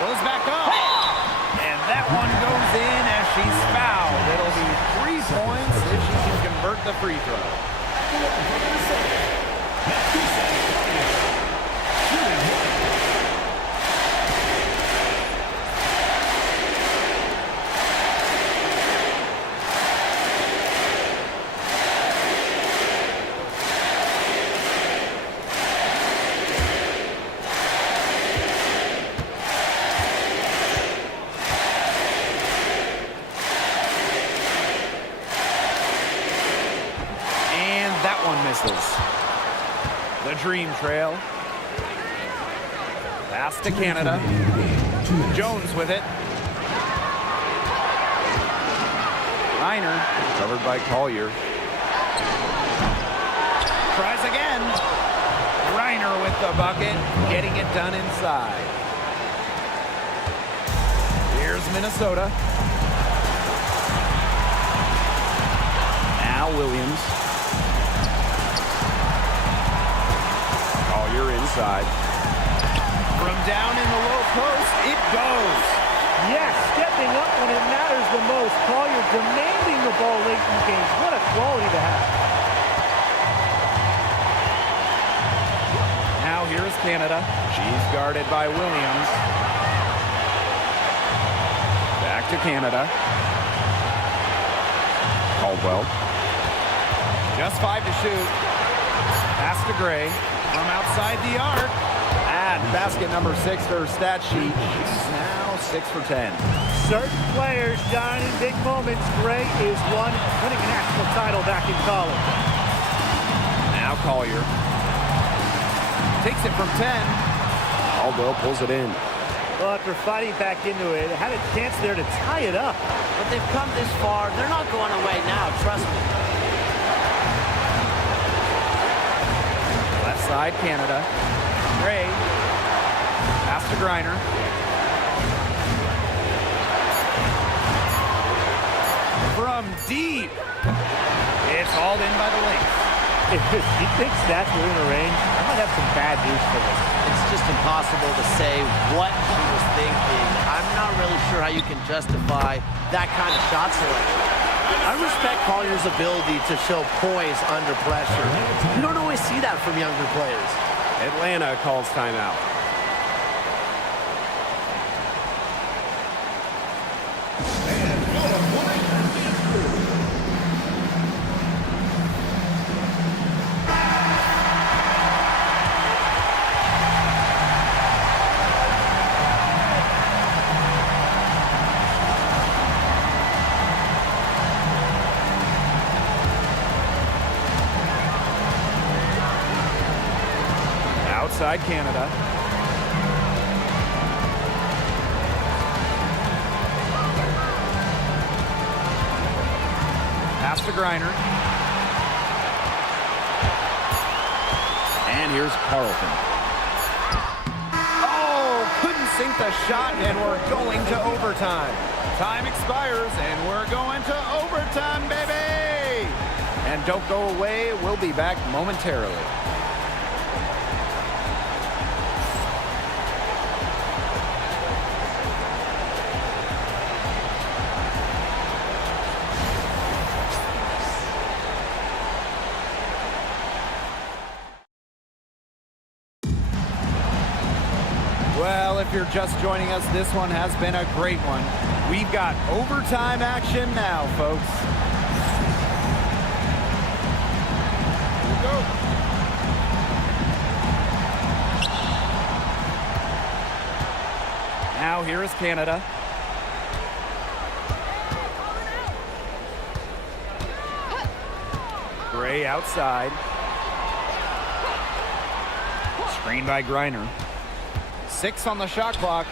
Goes back up. And that one goes in as she's fouled. It'll be 3 points if she can convert the free throw. The dream trail. Pass to Canada. Jones with it. Reiner, covered by Collier. Tries again. Reiner with the bucket, getting it done inside. Here's Minnesota. Now Williams. Collier inside. From down in the low post, it goes. Yes, stepping up when it matters the most. Collier demanding the ball late in games. What a quality to have. Now here's Canada. She's guarded by Williams. Back to Canada. Caldwell. Just 5 to shoot. Pass to Gray. From outside the arc. And basket number 6 for her stat sheet. She's now 6 for 10. Certain players shine in big moments. Gray is one, winning a national title back in college. Now Collier. Takes it from 10. Caldwell pulls it in. Well, after fighting back into it, had a chance there to tie it up. But they've come this far. They're not going away now, trust me. Left side, Canada. Gray. Pass to Griner. From deep. It's hauled in by the Lynx. If he thinks that's within the range, I might have some bad news for him. It's just impossible to say what she was thinking. I'm not really sure how you can justify that kind of shot selection. I respect Collier's ability to show poise under pressure. You don't always see that from younger players. Atlanta calls timeout. Outside Canada. Pass to Griner. And here's Carlton. Oh, couldn't sink the shot, and we're going to overtime. Time expires, and we're going to overtime, baby! And don't go away. We'll be back momentarily. Well, if you're just joining us, this one has been a great one. We've got overtime action now, folks. Here we go. Now here is Canada. Gray outside. Screen by Griner. 6 on the shot clock.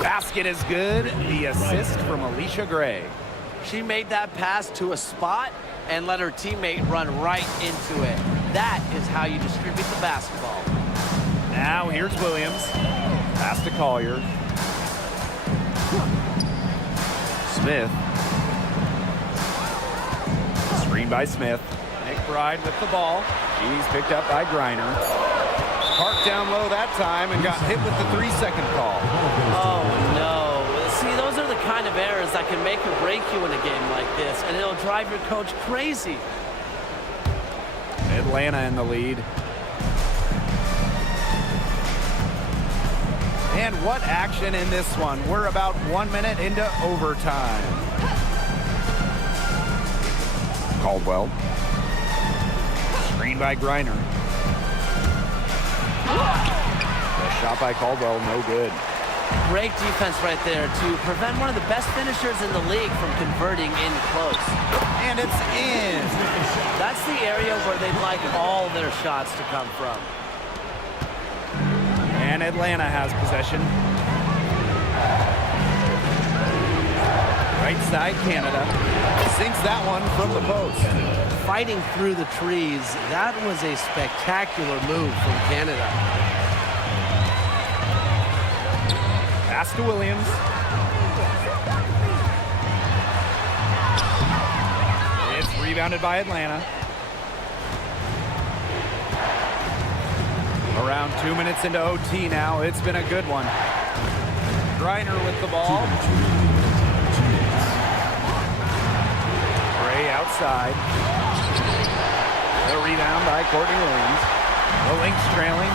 Basket is good. The assist from Alicia Gray. She made that pass to a spot and let her teammate run right into it. That is how you distribute the basketball. Now here's Williams. Pass to Collier. Smith. Screen by Smith. McBride with the ball. She's picked up by Griner. Parked down low that time and got hit with the 3-second call. Oh, no. See, those are the kind of errors that can make or break you in a game like this, and it'll drive your coach crazy. Atlanta in the lead. And what action in this one. We're about 1 minute into overtime. Caldwell. Screen by Griner. The shot by Caldwell, no good. Great defense right there to prevent one of the best finishers in the league from converting in close. And it's in. That's the area where they'd like all their shots to come from. And Atlanta has possession. Right side, Canada. Sinks that one from the post. Fighting through the trees, that was a spectacular move from Canada. Pass to Williams. It's rebounded by Atlanta. Around 2 minutes into OT now. It's been a good one. Griner with the ball. Gray outside. The rebound by Courtney Williams. The Lynx trailing.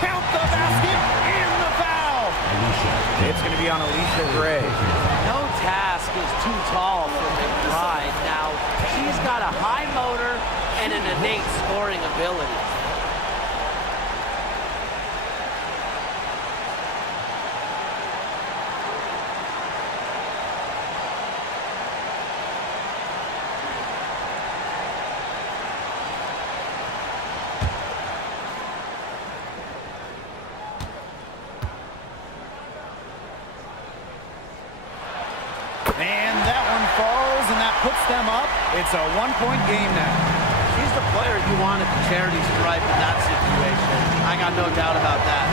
Count the basket in the foul. It's going to be on Alicia Gray. No task is too tall for McBride. Now, she's got a high motor and an innate scoring ability. And that one falls, and that puts them up. It's a 1-point game now. She's the player you want at the charity stripe in that situation. I got no doubt about that.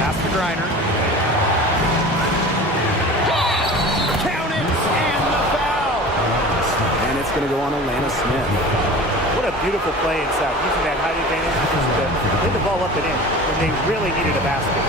Pass to Griner. Count it, and the foul. And it's going to go on Atlanta Smith. What a beautiful play inside, using that height advantage just to lay the ball up and in when they really needed a basket.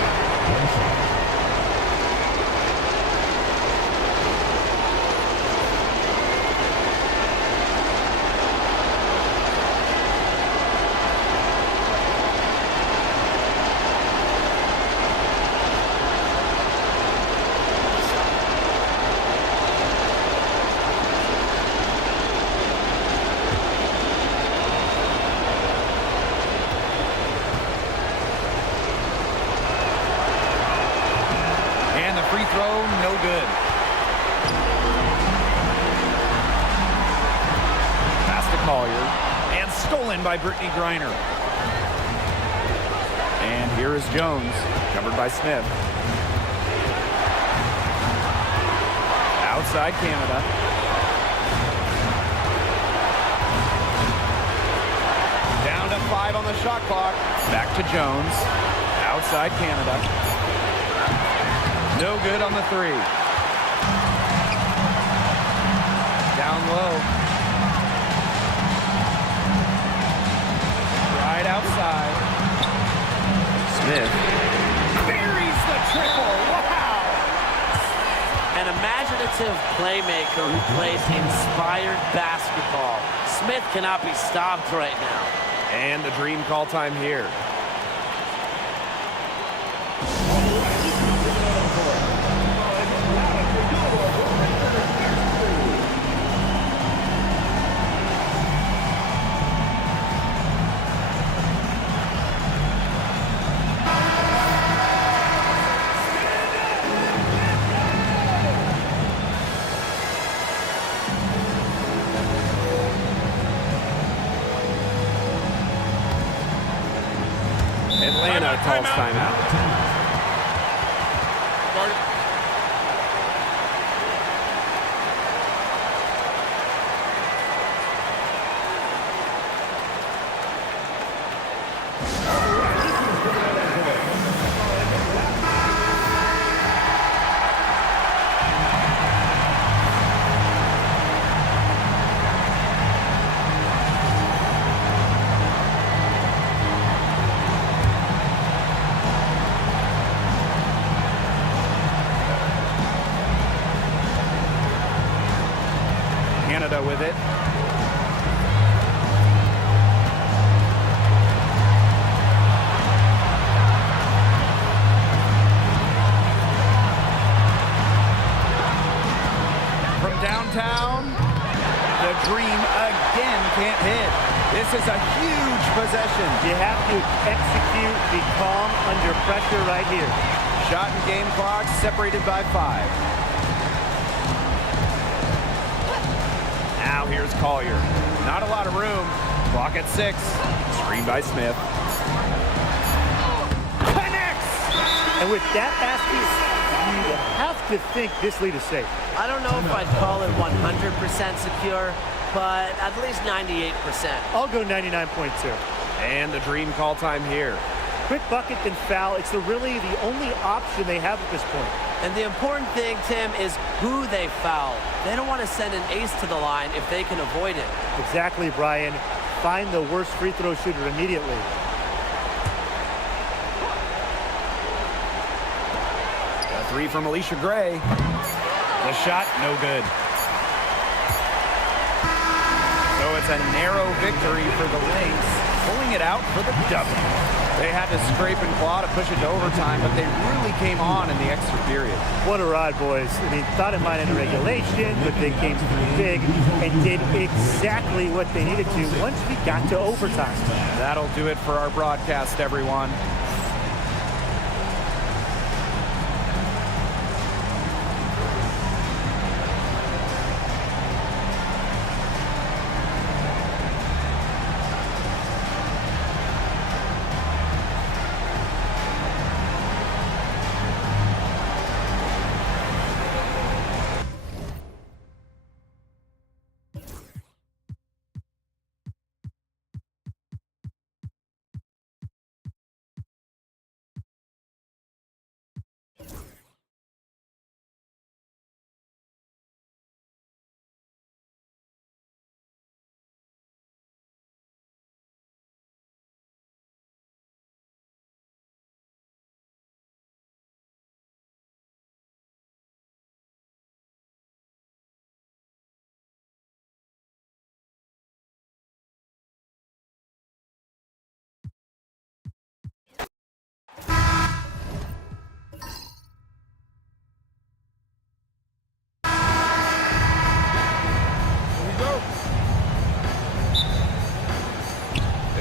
Free throw, no good. Pass to Collier, and stolen by Brittany Griner. And here is Jones, covered by Smith. Outside Canada. Down to 5 on the shot clock. Back to Jones. Outside Canada. No good on the 3. Down low. Right outside. Smith buries the triple. Wow! An imaginative playmaker who plays inspired basketball. Smith cannot be stopped right now. And the dream call time here. Atlanta calls timeout. Canada with it. From downtown, the dream again can't hit. This is a huge possession. You have to execute, be calm under pressure right here. Shot and game clock separated by 5. Now here's Collier. Not a lot of room. Clock at 6. Screen by Smith. Connects! And with that basket, you have to think this lead is safe. I don't know if I'd call it 100% secure, but at least 98%. I'll go 99.2. And the dream call time here. Quick bucket then foul. It's really the only option they have at this point. And the important thing, Tim, is who they foul. They don't want to send an ace to the line if they can avoid it. Exactly, Brian. Find the worst free throw shooter immediately. A 3 from Alicia Gray. The shot, no good. So it's a narrow victory for the Lynx, pulling it out for the W. They had to scrape and claw to push it to overtime, but they really came on in the extra period. What a ride, boys. I mean, thought it might end in regulation, but they came through big and did exactly what they needed to once we got to overtime. That'll do it for our broadcast, everyone.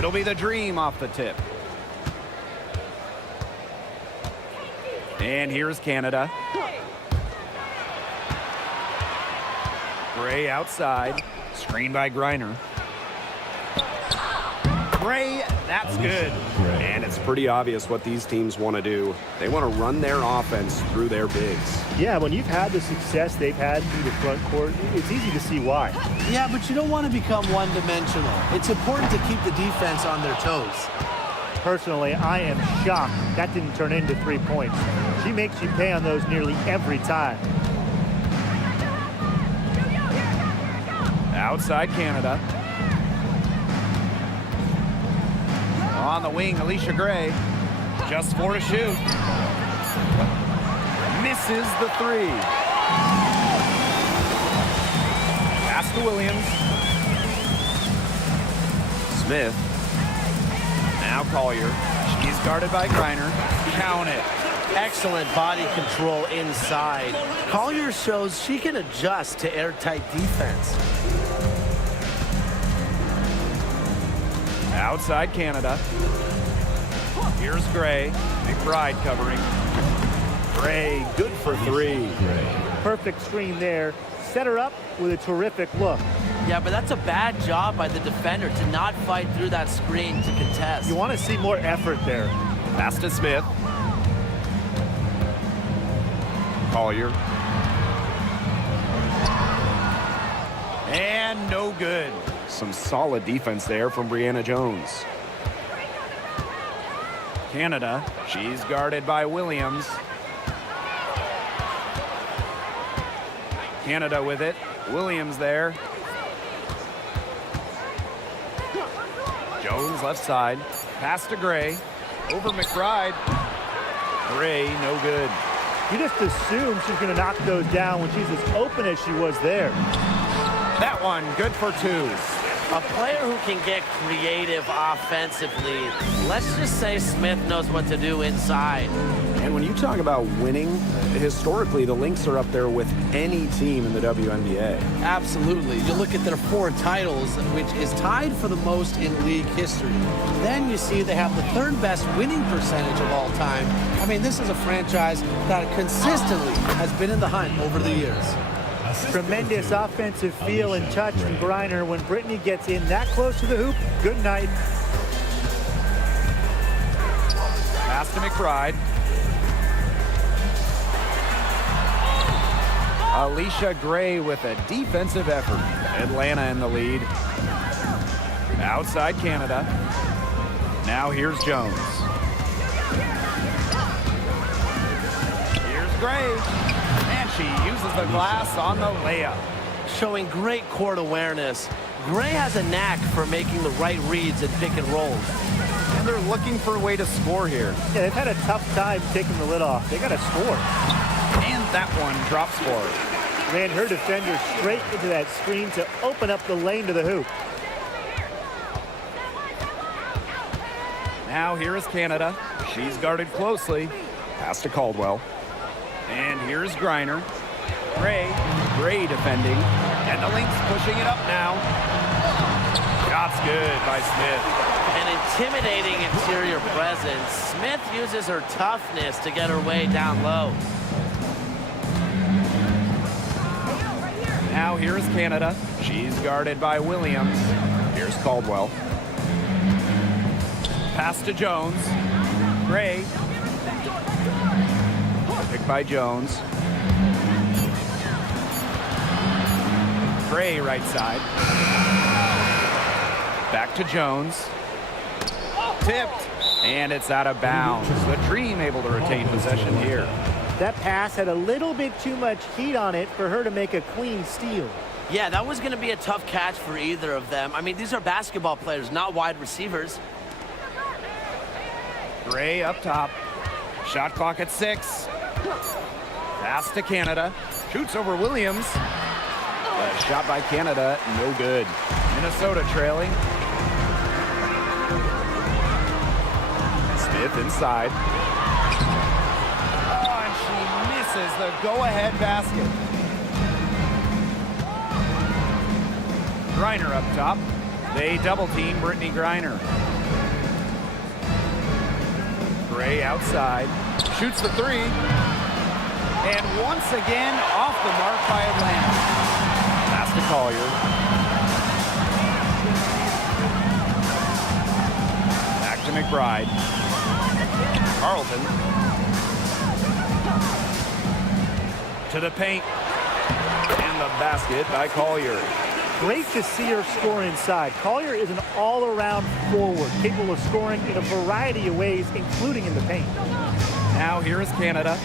It'll be the Dream off the tip. And here's Canada. Gray outside. Screen by Griner. Gray, that's good. And it's pretty obvious what these teams want to do. They want to run their offense through their bigs. Yeah, when you've had the success they've had through the front court, it's easy to see why. Yeah, but you don't want to become one-dimensional. It's important to keep the defense on their toes. Personally, I am shocked that didn't turn into 3 points. She makes you pay on those nearly every time. Outside Canada. On the wing, Alicia Gray. Just 4 to shoot. Misses the 3. Pass to Williams. Smith. Now Collier. She's guarded by Griner. Count it. Excellent body control inside. Collier shows she can adjust to airtight defense. Outside Canada. Here's Gray. McBride covering. Gray, good for 3. Perfect screen there. Set her up with a terrific look. Yeah, but that's a bad job by the defender to not fight through that screen to contest. You want to see more effort there. Pass to Smith. Collier. And no good. Some solid defense there from Brianna Jones. Canada, she's guarded by Williams. Canada with it. Williams there. Jones left side. Pass to Gray. Over McBride. Gray, no good. You just assume she's going to knock those down when she's as open as she was there. That one, good for 2. A player who can get creative offensively. Let's just say Smith knows what to do inside. And when you talk about winning, historically, the Lynx are up there with any team in the WNBA. Absolutely. You look at their 4 titles, which is tied for the most in league history. Then you see they have the 3rd best winning percentage of all time. I mean, this is a franchise that consistently has been in the hunt over the years. Tremendous offensive feel and touch from Griner. When Brittany gets in that close to the hoop, good night. Pass to McBride. Alicia Gray with a defensive effort. Atlanta in the lead. Outside Canada. Now here's Jones. Here's Gray. And she uses the glass on the layup. Showing great court awareness. Gray has a knack for making the right reads and pick and rolls. And they're looking for a way to score here. Yeah, they've had a tough time taking the lid off. They got to score. And that one drops for her. Ran her defender straight into that screen to open up the lane to the hoop. Now here is Canada. She's guarded closely. Pass to Caldwell. And here's Griner. Gray defending. And the Lynx pushing it up now. Shot's good by Smith. An intimidating interior presence. Smith uses her toughness to get her way down low. Now here's Canada. She's guarded by Williams. Here's Caldwell. Pass to Jones. Gray. Picked by Jones. Gray right side. Back to Jones. Tipped. And it's out of bounds. The Dream able to retain possession here. That pass had a little bit too much heat on it for her to make a clean steal. Yeah, that was going to be a tough catch for either of them. I mean, these are basketball players, not wide receivers. Gray up top. Shot clock at 6. Pass to Canada. Shoots over Williams. Shot by Canada, no good. Minnesota trailing. Smith inside. Oh, and she misses the go-ahead basket. Griner up top. They double team Brittany Griner. Gray outside, shoots the three, and once again off the mark by Atlanta. Pass to Collier. Back to McBride. Carlton. To the paint. And the basket by Collier. Great to see her score inside. Collier is an all-around forward, capable of scoring in a variety of ways, including in the paint. Now here is Canada.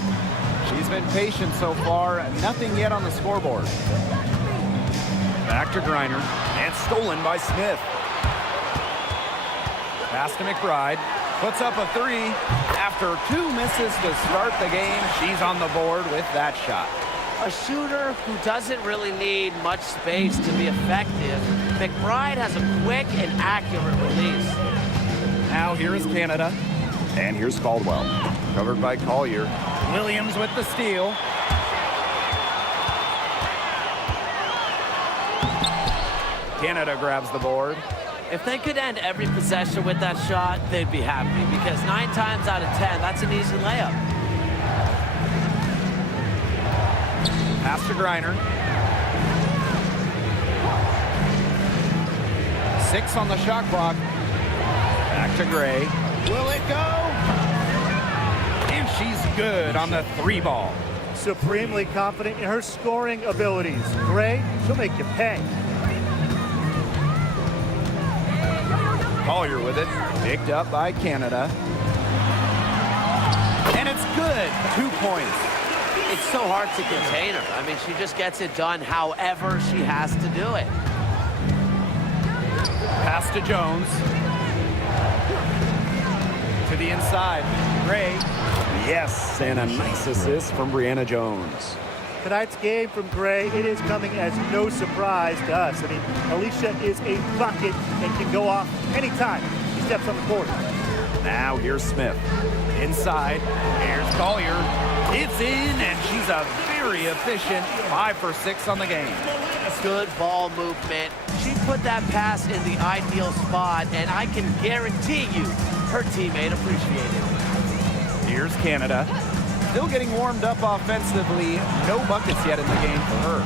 She's been patient so far. Nothing yet on the scoreboard. Back to Griner. And stolen by Smith. Pass to McBride. Puts up a three. After 2 misses to start the game, she's on the board with that shot. A shooter who doesn't really need much space to be effective, McBride has a quick and accurate release. Now here is Canada. And here's Caldwell. Covered by Collier. Williams with the steal. Canada grabs the board. If they could end every possession with that shot, they'd be happy, because 9 times out of 10, that's an easy layup. Pass to Griner. 6 on the shot clock. Back to Gray. Will it go? And she's good on the 3 ball. Supremely confident in her scoring abilities. Gray, she'll make you pay. Collier with it. Picked up by Canada. And it's good. 2 points. It's so hard to contain her. I mean, she just gets it done however she has to do it. Pass to Jones. To the inside. Gray. Yes, and a nice assist from Brianna Jones. Tonight's game from Gray, it is coming as no surprise to us. I mean, Alicia is a bucket and can go off anytime she steps on the court. Now here's Smith. Inside. Here's Collier. It's in, and she's a very efficient 5 for 6 on the game. Good ball movement. She put that pass in the ideal spot, and I can guarantee you her teammate appreciated it. Here's Canada. Still getting warmed up offensively. No buckets yet in the game for her.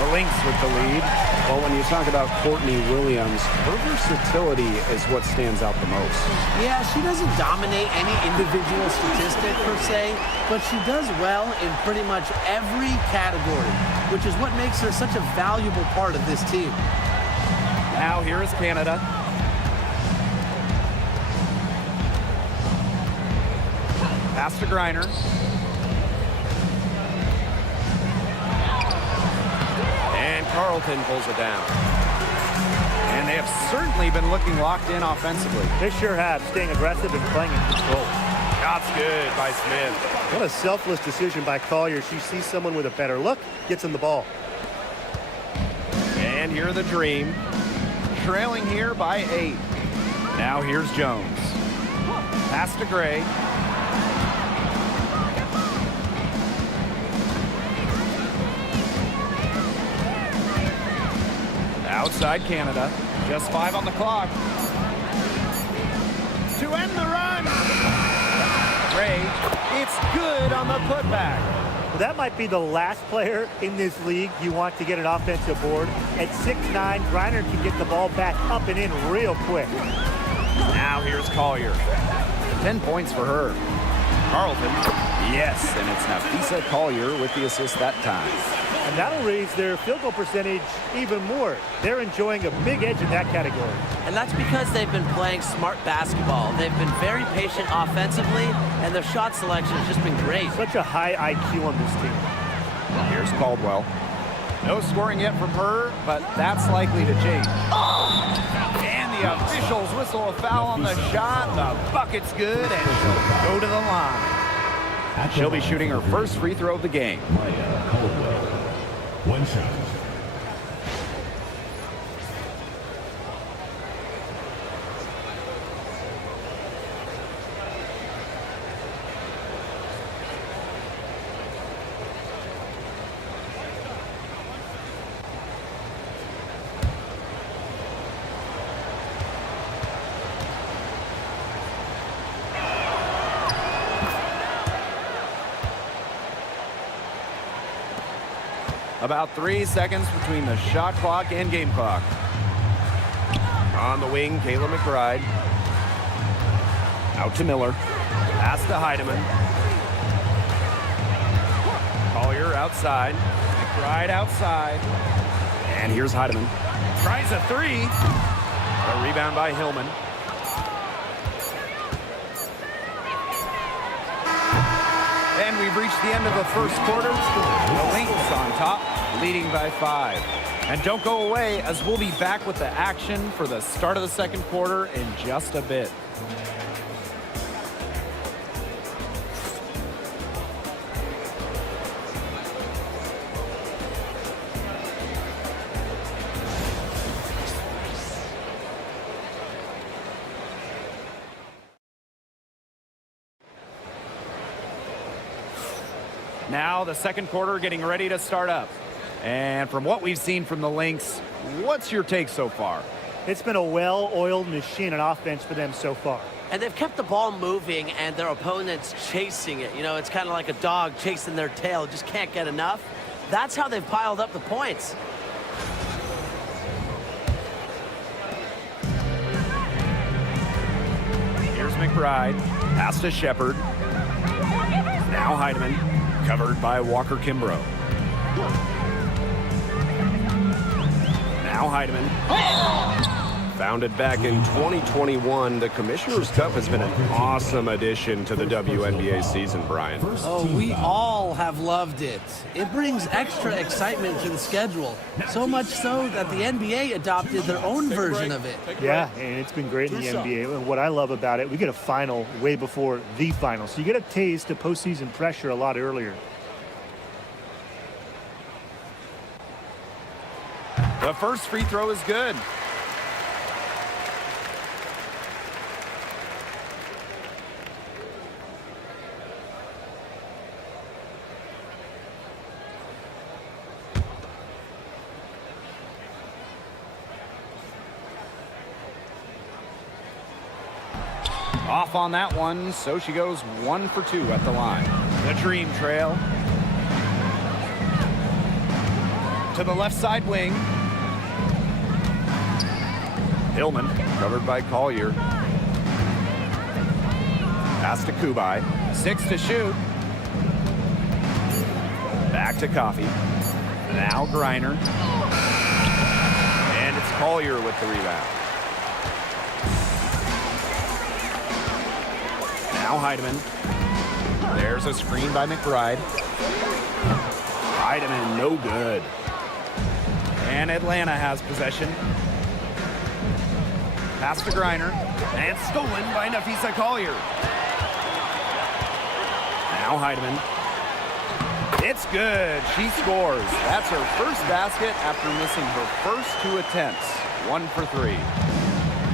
The Lynx with the lead. Well, when you talk about Courtney Williams, her versatility is what stands out the most. Yeah, she doesn't dominate any individual statistic per se, but she does well in pretty much every category, which is what makes her such a valuable part of this team. Now here is Canada. Pass to Griner. And Carlton pulls it down. And they have certainly been looking locked in offensively. They sure have, staying aggressive and playing in control. Shots good by Smith. What a selfless decision by Collier. She sees someone with a better look, gets him the ball. And here the Dream. Trailing here by 8. Now here's Jones. Pass to Gray. Outside Canada. Just 5 on the clock. To end the run. Gray. It's good on the putback. Well, that might be the last player in this league you want to get an offensive board. At 6'9", Griner can get the ball back up and in real quick. Now here's Collier. 10 points for her. Carlton. Yes, and it's Nafisa Collier with the assist that time. And that'll raise their field goal percentage even more. They're enjoying a big edge in that category. And that's because they've been playing smart basketball. They've been very patient offensively, and their shot selection has just been great. Such a high IQ on this team. Here's Caldwell. No scoring yet from her, but that's likely to change. And the officials whistle a foul on the shot. The bucket's good, and she'll go to the line. She'll be shooting her first free throw of the game. One shot. About 3 seconds between the shot clock and game clock. On the wing, Kayla McBride. Out to Miller. Pass to Heidemann. Collier outside. McBride outside. And here's Heidemann. Tries a three. A rebound by Hillman. And we've reached the end of the first quarter. The Lynx on top, leading by 5. And don't go away, as we'll be back with the action for the start of the second quarter in just a bit. Now the second quarter getting ready to start up. And from what we've seen from the Lynx, what's your take so far? It's been a well-oiled machine on offense for them so far. And they've kept the ball moving and their opponents chasing it. You know, it's kind of like a dog chasing their tail, just can't get enough. That's how they've piled up the points. Here's McBride, pass to Shepard. Now Heidemann, covered by Walker Kimbrough. Now Heidemann. Founded back in 2021, the Commissioner's Cup has been an awesome addition to the WNBA season, Brian. Oh, we all have loved it. It brings extra excitement to the schedule. So much so that the NBA adopted their own version of it. Yeah, and it's been great in the NBA. And what I love about it, we get a final way before the final. So you get a taste of postseason pressure a lot earlier. The first free throw is good. Off on that one, so she goes 1 for 2 at the line. The Dream trail. To the left side wing. Hillman, covered by Collier. Pass to Kubai. 6 to shoot. Back to Coffey. Now Griner. And it's Collier with the rebound. Now Heidemann. There's a screen by McBride. Heidemann, no good. And Atlanta has possession. Pass to Griner. And stolen by Nafisa Collier. Now Heidemann. It's good. She scores. That's her first basket after missing her first 2 attempts. 1 for 3.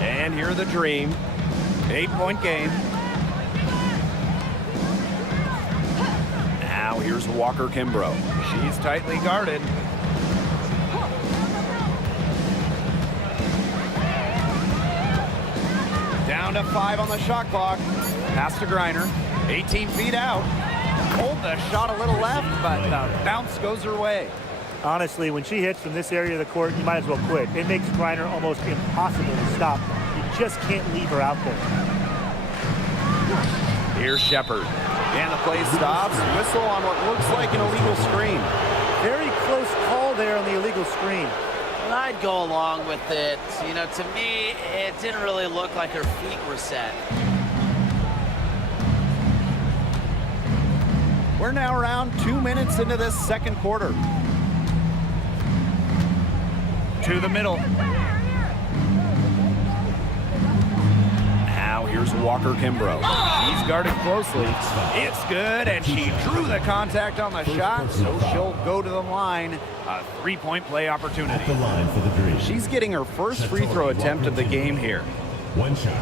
And here the Dream. 8-point game. Now here's Walker Kimbrough. She's tightly guarded. Down to 5 on the shot clock. Pass to Griner. 18 feet out. Hold the shot a little left, but the bounce goes her way. Honestly, when she hits from this area of the court, you might as well quit. It makes Griner almost impossible to stop. You just can't leave her out there. Here's Shepard. And the play stops. Whistle on what looks like an illegal screen. Very close call there on the illegal screen. And I'd go along with it. You know, to me, it didn't really look like her feet were set. We're now around 2 minutes into this second quarter. To the middle. Now here's Walker Kimbrough. She's guarded closely. It's good, and she drew the contact on the shot, so she'll go to the line. A 3-point play opportunity. At the line for the Dream. She's getting her first free throw attempt of the game here. 1 shot.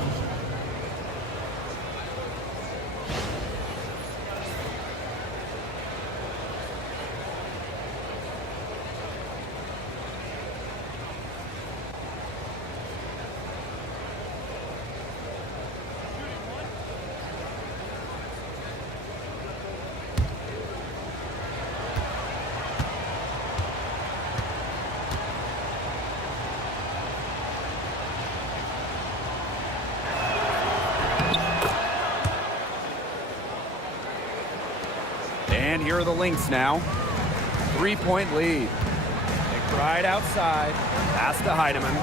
And here are the Lynx now. 3-point lead. McBride outside. Pass to Heidemann.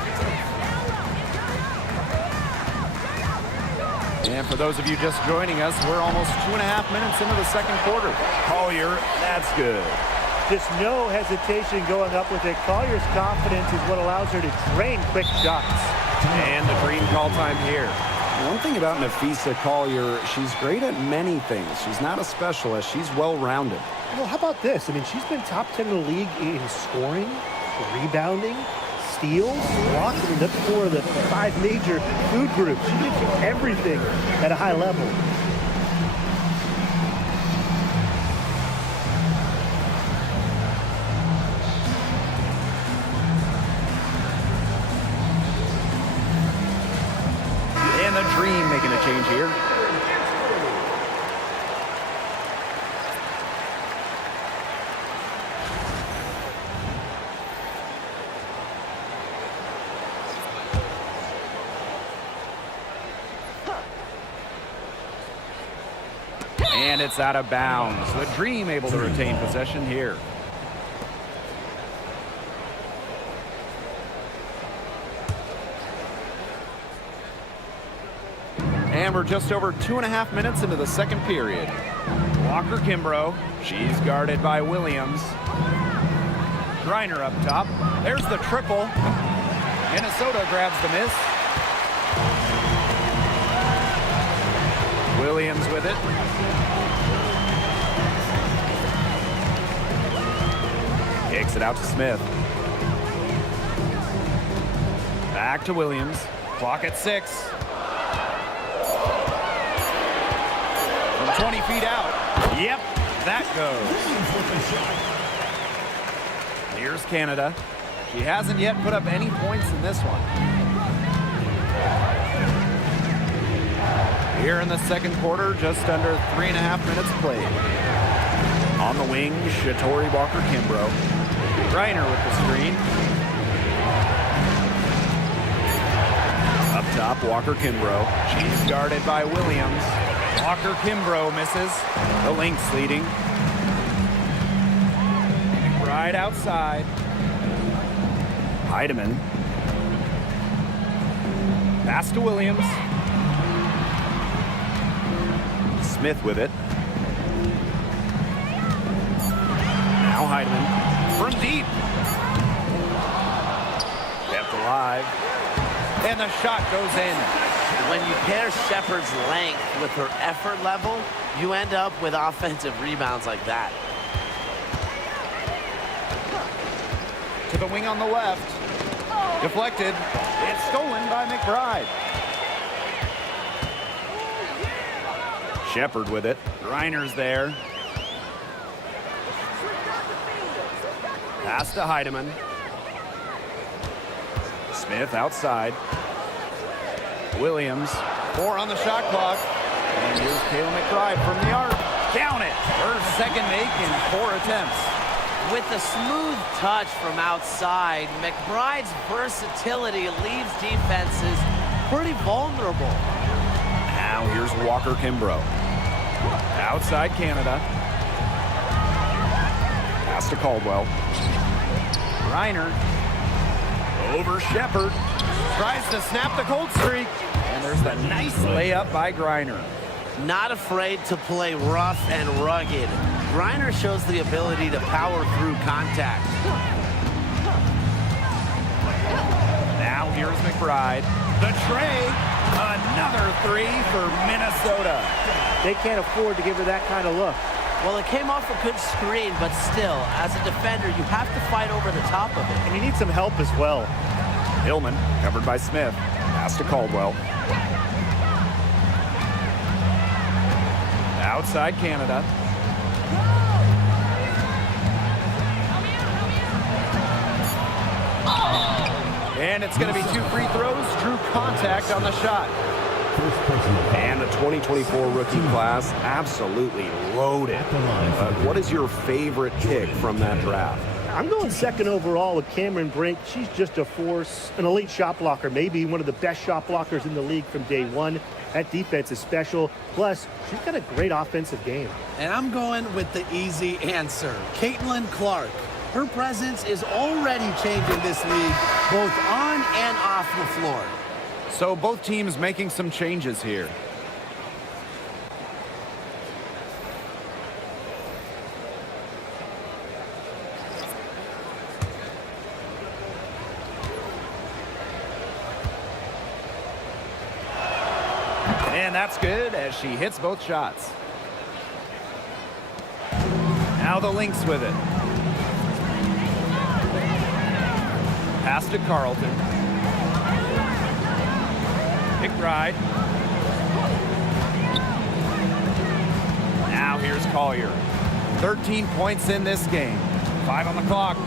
And for those of you just joining us, we're almost 2.5 minutes into the second quarter. Collier, that's good. Just no hesitation going up with it. Collier's confidence is what allows her to drain quick shots. And the green call time here. One thing about Napheesa Collier, she's great at many things. She's not a specialist. She's well-rounded. Well, how about this? I mean, she's been top 10 in the league in scoring, rebounding, steals, blocks. I mean, that's 4 of the 5 major food groups. She gives you everything at a high level. And the Dream making a change here. And it's out of bounds. The Dream able to retain possession here. And we're just over 2.5 minutes into the second period. Walker Kimbrough. She's guarded by Williams. Griner up top. There's the triple. Minnesota grabs the miss. Williams with it. Kicks it out to Smith. Back to Williams. Clock at 6. From 20 feet out. Yep, that goes. Here's Canada. She hasn't yet put up any points in this one. Here in the second quarter, just under 3.5 minutes played. On the wing, Shatori Walker Kimbrough. Griner with the screen. Up top, Walker Kimbrough. She's guarded by Williams. Walker Kimbrough misses. The Lynx leading. McBride outside. Heidemann. Pass to Williams. Smith with it. Now Heidemann. From deep. Kept alive. And the shot goes in. When you pair Shepard's length with her effort level, you end up with offensive rebounds like that. To the wing on the left. Deflected. It's stolen by McBride. Shepard with it. Griner's there. Pass to Heidemann. Smith outside. Williams. 4 on the shot clock. And here's Kayla McBride from the arc. Count it. Her second make in 4 attempts. With a smooth touch from outside, McBride's versatility leaves defenses pretty vulnerable. Now here's Walker Kimbrough. Outside Canada. Pass to Caldwell. Griner. Over Shepard. Tries to snap the cold streak. And there's the nice layup by Griner. Not afraid to play rough and rugged. Griner shows the ability to power through contact. Now here's McBride. The tray. Another 3 for Minnesota. They can't afford to give her that kind of look. Well, it came off a good screen, but still, as a defender, you have to fight over the top of it. And you need some help as well. Hillman covered by Smith. Pass to Caldwell. Outside Canada. And it's going to be 2 free throws. Drew contact on the shot. And the 2024 rookie class, absolutely loaded. What is your favorite kick from that draft? I'm going second overall with Cameron Brink. She's just a force, an elite shot blocker, maybe one of the best shot blockers in the league from day one. That defense is special. Plus, she's got a great offensive game. And I'm going with the easy answer, Caitlin Clark. Her presence is already changing this league, both on and off the floor. So both teams making some changes here. And that's good as she hits both shots. Now the Lynx with it. Pass to Carlton. McBride. Now here's Collier. 13 points in this game. 5 on the clock.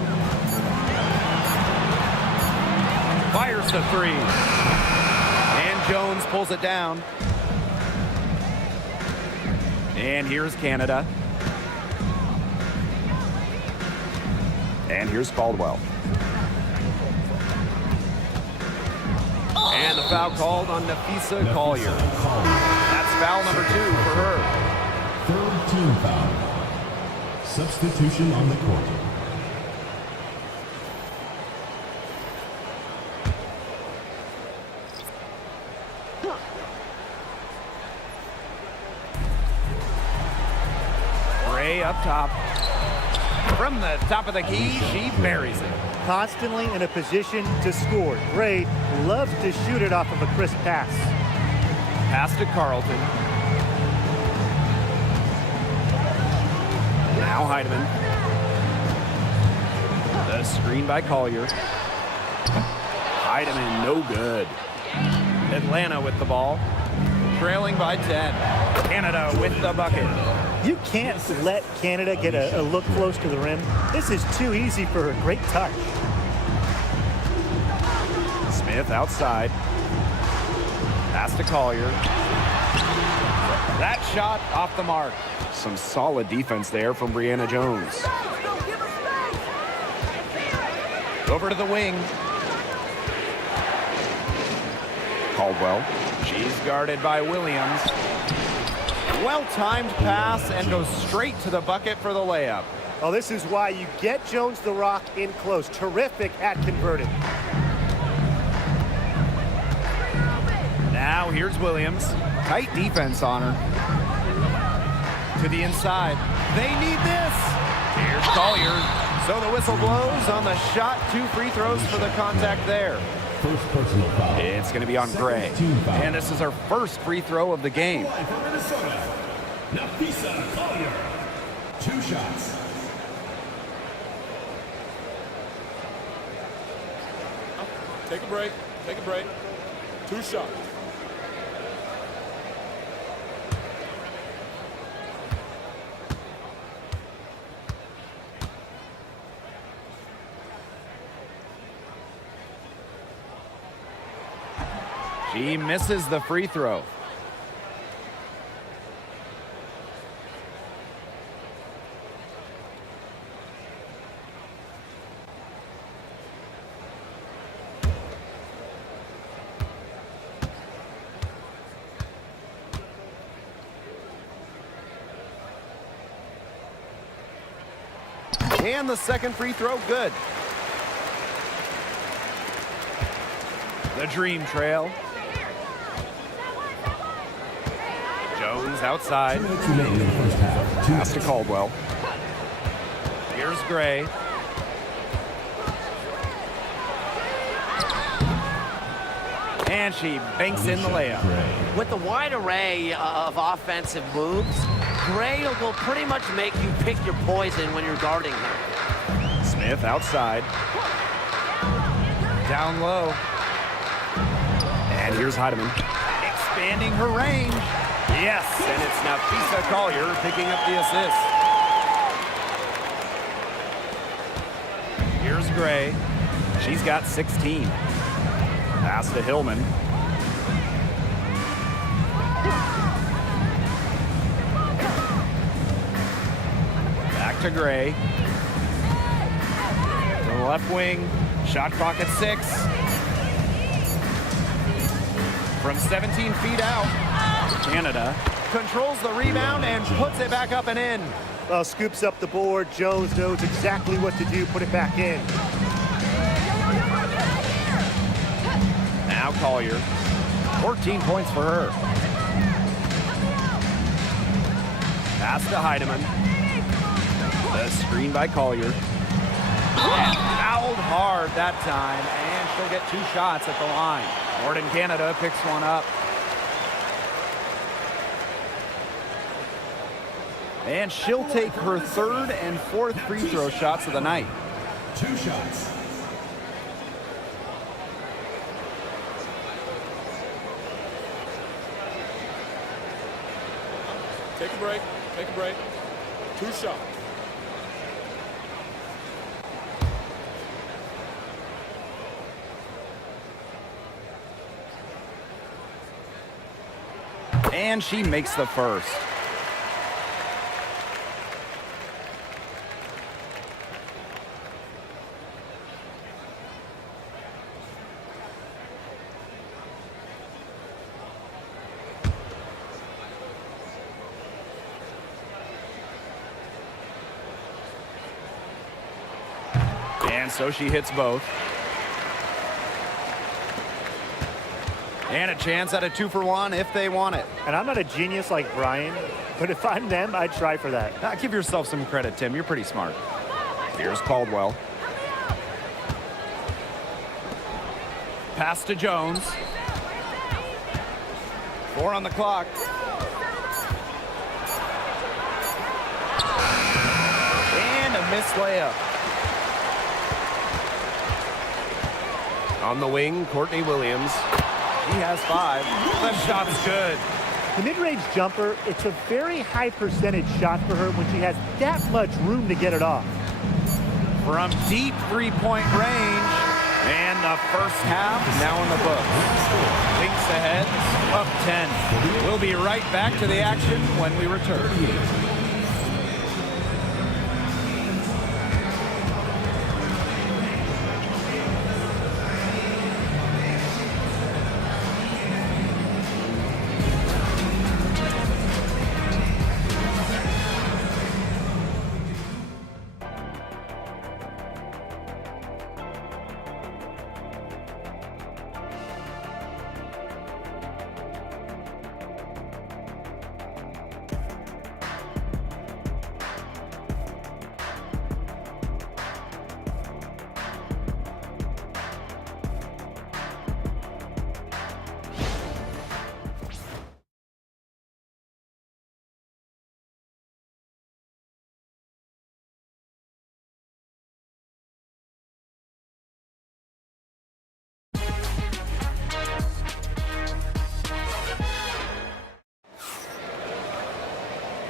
Fires the three. And Jones pulls it down. And here's Canada. And here's Caldwell. And the foul called on Nafisa Collier. That's foul number 2 for her. Third team foul. Substitution on the court. Gray up top. From the top of the key, she buries it. Constantly in a position to score. Gray loves to shoot it off of a crisp pass. Pass to Carlton. Now Heidemann. The screen by Collier. Heidemann, no good. Atlanta with the ball. Trailing by 10. Canada with the bucket. You can't let Canada get a look close to the rim. This is too easy for her. Great touch. Smith outside. Pass to Collier. That shot off the mark. Some solid defense there from Brianna Jones. Over to the wing. Caldwell. She's guarded by Williams. Well-timed pass and goes straight to the bucket for the layup. Oh, this is why you get Jones the Rock in close. Terrific at converting. Now here's Williams. Tight defense on her. To the inside. They need this. Here's Collier. So the whistle blows on the shot. 2 free throws for the contact there. First personal foul. It's going to be on Gray. And this is our first free throw of the game. For Minnesota, Nafisa Collier. 2 shots. Take a break. Take a break. 2 shots. She misses the free throw. And the second free throw, good. The dream trail. Jones outside. Pass to Caldwell. Here's Gray. And she banks in the layup. With the wide array of offensive moves, Gray will pretty much make you pick your poison when you're guarding her. Smith outside. Down low. And here's Heidemann. Expanding her range. Yes, and it's Nafisa Collier picking up the assist. Here's Gray. She's got 16. Pass to Hillman. Back to Gray. From the left wing, shot clock at 6. From 17 feet out, Canada controls the rebound and puts it back up and in. Well, scoops up the board. Jones knows exactly what to do. Put it back in. Now Collier, 14 points for her. Pass to Heidemann. The screen by Collier. And fouled hard that time, and she'll get 2 shots at the line. Northern Canada picks one up. And she'll take her 3rd and 4th free throw shots of the night. 2 shots. Take a break. Take a break. 2 shots. And she makes the first. And so she hits both. And a chance at a 2-for-1 if they want it. And I'm not a genius like Brian, but if I'm them, I'd try for that. Give yourself some credit, Tim. You're pretty smart. Here's Caldwell. Pass to Jones. 4 on the clock. And a missed layup. On the wing, Courtney Williams. He has 5. That shot's good. The mid-range jumper, it's a very high percentage shot for her when she has that much room to get it off. From deep 3-point range. And the first half now in the books. Lynx ahead, up 10. We'll be right back to the action when we return.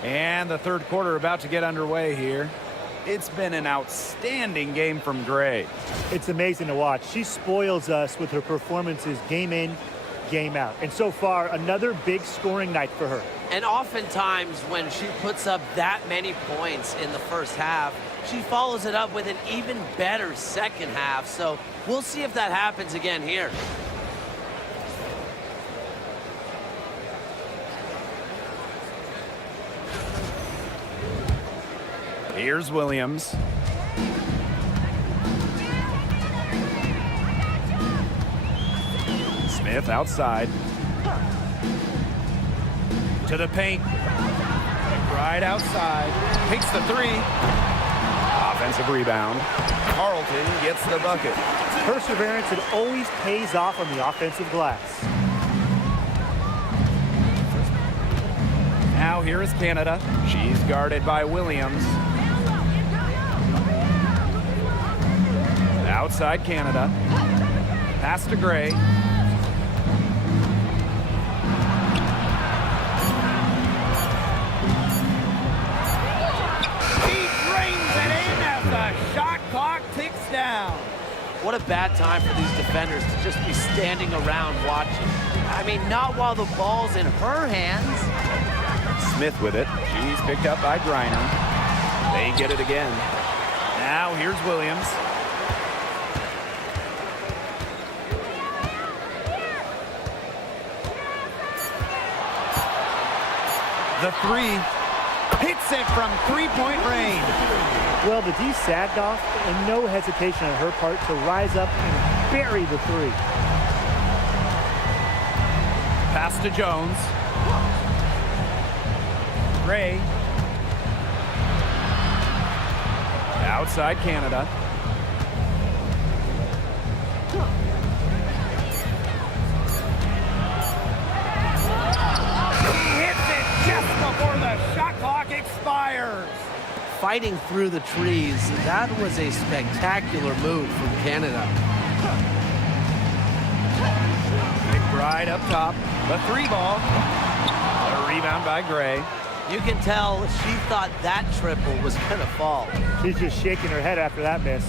And the third quarter about to get underway here. It's been an outstanding game from Gray. It's amazing to watch. She spoils us with her performances game in, game out. And so far, another big scoring night for her. And oftentimes when she puts up that many points in the first half, she follows it up with an even better second half. So we'll see if that happens again here. Here's Williams. Smith outside. To the paint. Right outside. Takes the 3. Offensive rebound. Carlton gets the bucket. Perseverance, it always pays off on the offensive glass. Now here is Canada. She's guarded by Williams. Outside Canada. Pass to Gray. He brings it in as the shot clock ticks down. What a bad time for these defenders to just be standing around watching. I mean, not while the ball's in her hands. Smith with it. She's picked up by Griner. They get it again. Now here's Williams. The three. Hits it from three-point range. Well, the D sagged off, and no hesitation on her part to rise up and bury the three. Pass to Jones. Gray. Outside Canada. He hits it just before the shot clock expires. Fighting through the trees, that was a spectacular move from Canada. McBride up top. The three ball. A rebound by Gray. You can tell she thought that triple was going to fall. She's just shaking her head after that miss.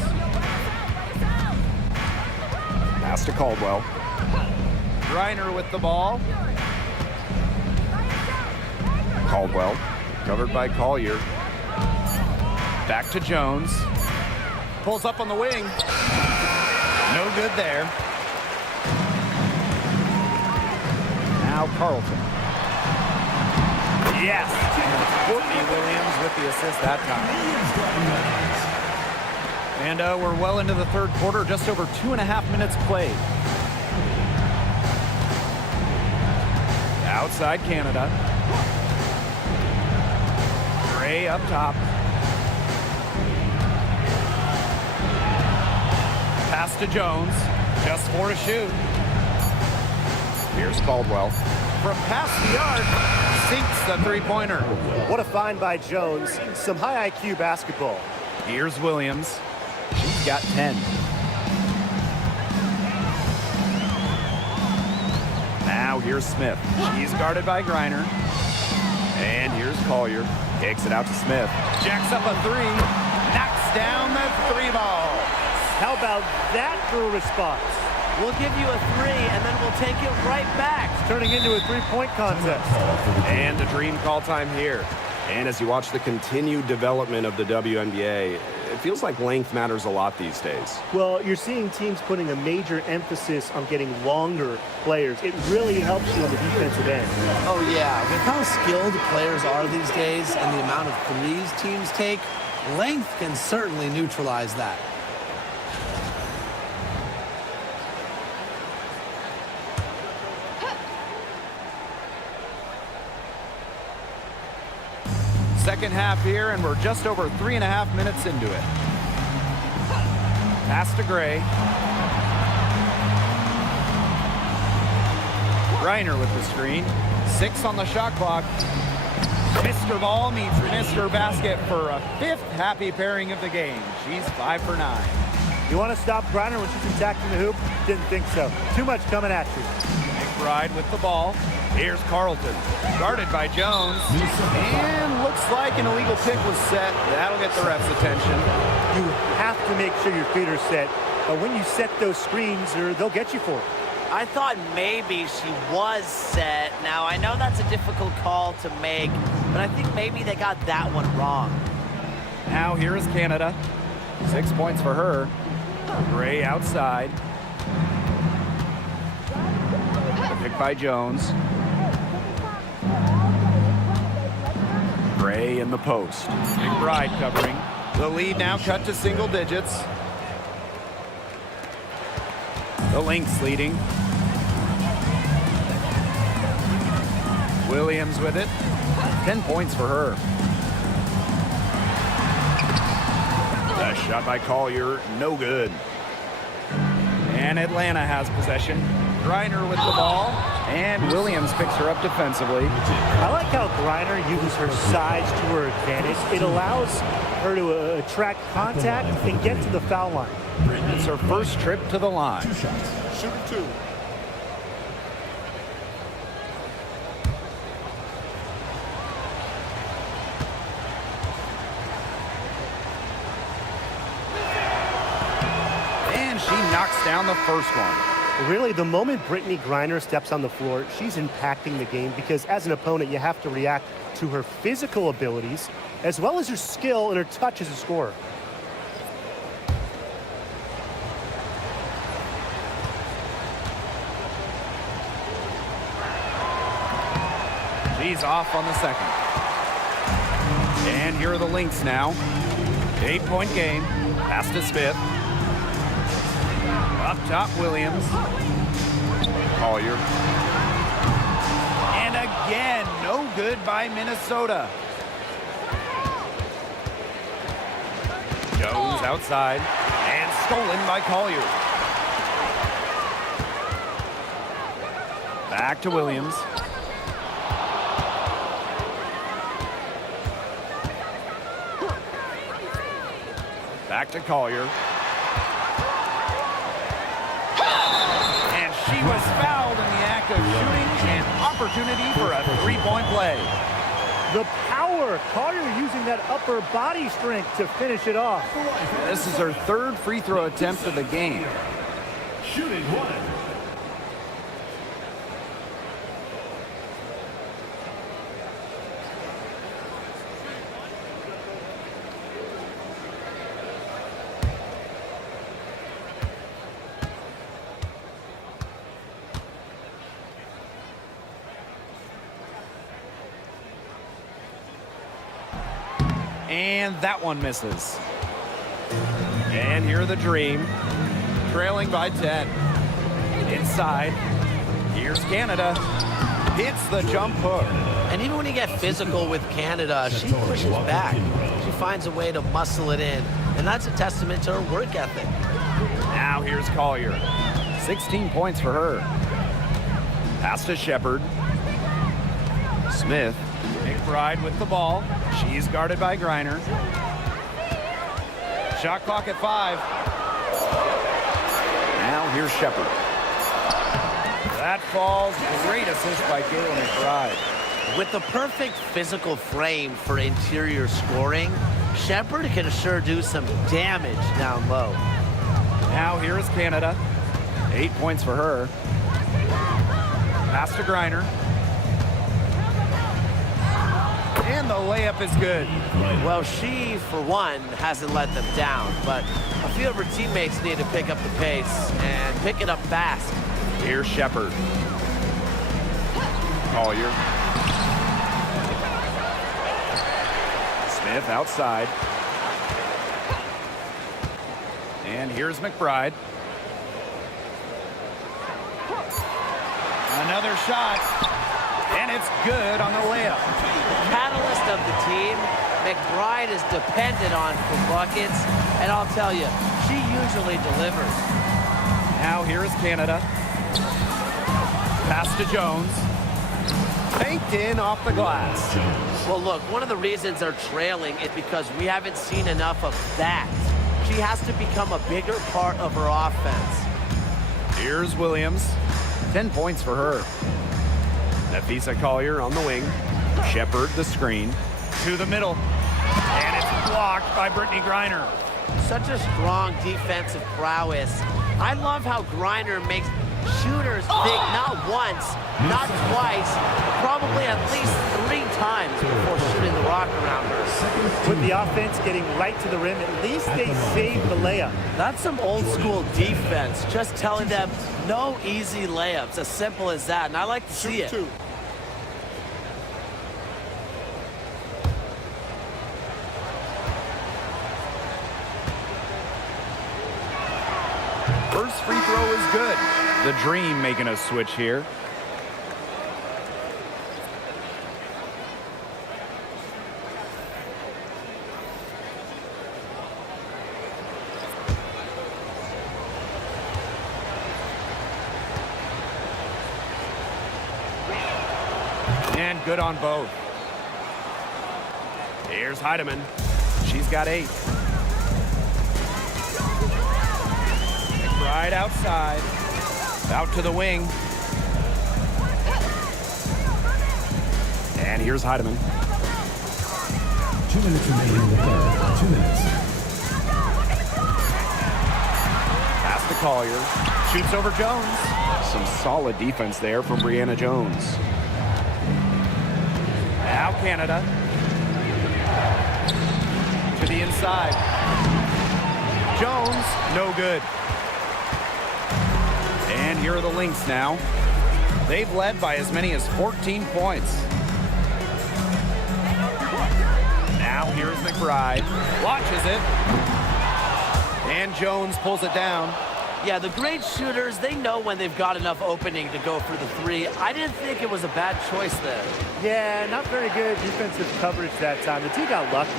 Pass to Caldwell. Griner with the ball. Caldwell. Covered by Collier. Back to Jones. Pulls up on the wing. No good there. Now Carlton. Yes. Courtney Williams with the assist that time. And we're well into the third quarter, just over 2.5 minutes played. Outside Canada. Gray up top. Pass to Jones. Just 4 to shoot. Here's Caldwell. From past the arc, sinks the three-pointer. What a find by Jones. Some high IQ basketball. Here's Williams. She's got 10. Now here's Smith. She's guarded by Griner. And here's Collier. Kicks it out to Smith. Jacks up a three. Knocks down the three ball. How about that for a response? We'll give you a three, and then we'll take it right back. It's turning into a three-point contest. And a dream call time here. And as you watch the continued development of the WNBA, it feels like length matters a lot these days. Well, you're seeing teams putting a major emphasis on getting longer players. It really helps you on the defensive end. Oh, yeah. With how skilled players are these days and the amount of threes teams take, length can certainly neutralize that. Second half here, and we're just over 3.5 minutes into it. Pass to Gray. Griner with the screen. 6 on the shot clock. Mr. Ball meets Mr. Basket for a 5th happy pairing of the game. She's 5 for 9. You want to stop Griner when she's attacking the hoop? Didn't think so. Too much coming at you. McBride with the ball. Here's Carlton, guarded by Jones, and looks like an illegal pick was set. That'll get the ref's attention. You have to make sure your feet are set, but when you set those screens, they'll get you for it. I thought maybe she was set. Now, I know that's a difficult call to make, but I think maybe they got that one wrong. Now here is Canada. 6 points for her. Gray outside. Pick by Jones. Gray in the post. McBride covering. The lead now cut to single digits. The Lynx leading. Williams with it. 10 points for her. The shot by Collier, no good. And Atlanta has possession. Griner with the ball, and Williams picks her up defensively. I like how Griner uses her size to her advantage. It allows her to attract contact and get to the foul line. It's her first trip to the line. 2 shots. Shoot 2. And she knocks down the first one. Really, the moment Brittany Griner steps on the floor, she's impacting the game because as an opponent, you have to react to her physical abilities as well as her skill and her touch as a scorer. She's off on the second. And here are the Lynx now. 8-point game. Pass to Smith. Up top, Williams. Collier. And again, no good by Minnesota. Jones outside. And stolen by Collier. Back to Williams. Back to Collier. And she was fouled in the act of shooting. An opportunity for a three-point play. The power. Collier using that upper body strength to finish it off. This is her third free throw attempt of the game. Shooting one. And that one misses. And here the Dream, trailing by 10. Inside, here's Canada. Hits the jump hook. And even when you get physical with Canada, she pushes back. She finds a way to muscle it in. And that's a testament to her work ethic. Now here's Collier. 16 points for her. Pass to Shepard. Smith. McBride with the ball. She's guarded by Griner. Shot clock at 5. Now here's Shepard. That falls. Great assist by Kayla McBride. With the perfect physical frame for interior scoring, Shepard can sure do some damage down low. Now here is Canada. 8 points for her. Pass to Griner. And the layup is good. Well, she, for one, hasn't let them down, but a few of her teammates need to pick up the pace and pick it up fast. Here's Shepard. Collier. Smith outside. And here's McBride. Another shot. And it's good on the layup. Catalyst of the team, McBride is dependent on for buckets, and I'll tell you, she usually delivers. Now here is Canada. Pass to Jones. Faked in off the glass. Well, look, one of the reasons they're trailing is because we haven't seen enough of that. She has to become a bigger part of her offense. Here's Williams. 10 points for her. Nafisa Collier on the wing. Shepard the screen. To the middle. And it's blocked by Brittany Griner. Such a strong defensive prowess. I love how Griner makes shooters think not once, not twice, probably at least 3 times before shooting the rock around her. With the offense getting right to the rim, at least they saved the layup. That's some old school defense, just telling them no easy layups, as simple as that, and I like to see it. First free throw is good. The Dream making a switch here. And good on both. Here's Heidemann. She's got 8. Right outside. Out to the wing. And here's Heidemann. 2 minutes remaining in the third. 2 minutes. Pass to Collier. Shoots over Jones. Some solid defense there from Brianna Jones. Now Canada. To the inside. Jones, no good. And here are the Lynx now. They've led by as many as 14 points. Now here's McBride. Launches it. And Jones pulls it down. Yeah, the great shooters, they know when they've got enough opening to go for the three. I didn't think it was a bad choice there. Yeah, not very good defensive coverage that time. The team got lucky.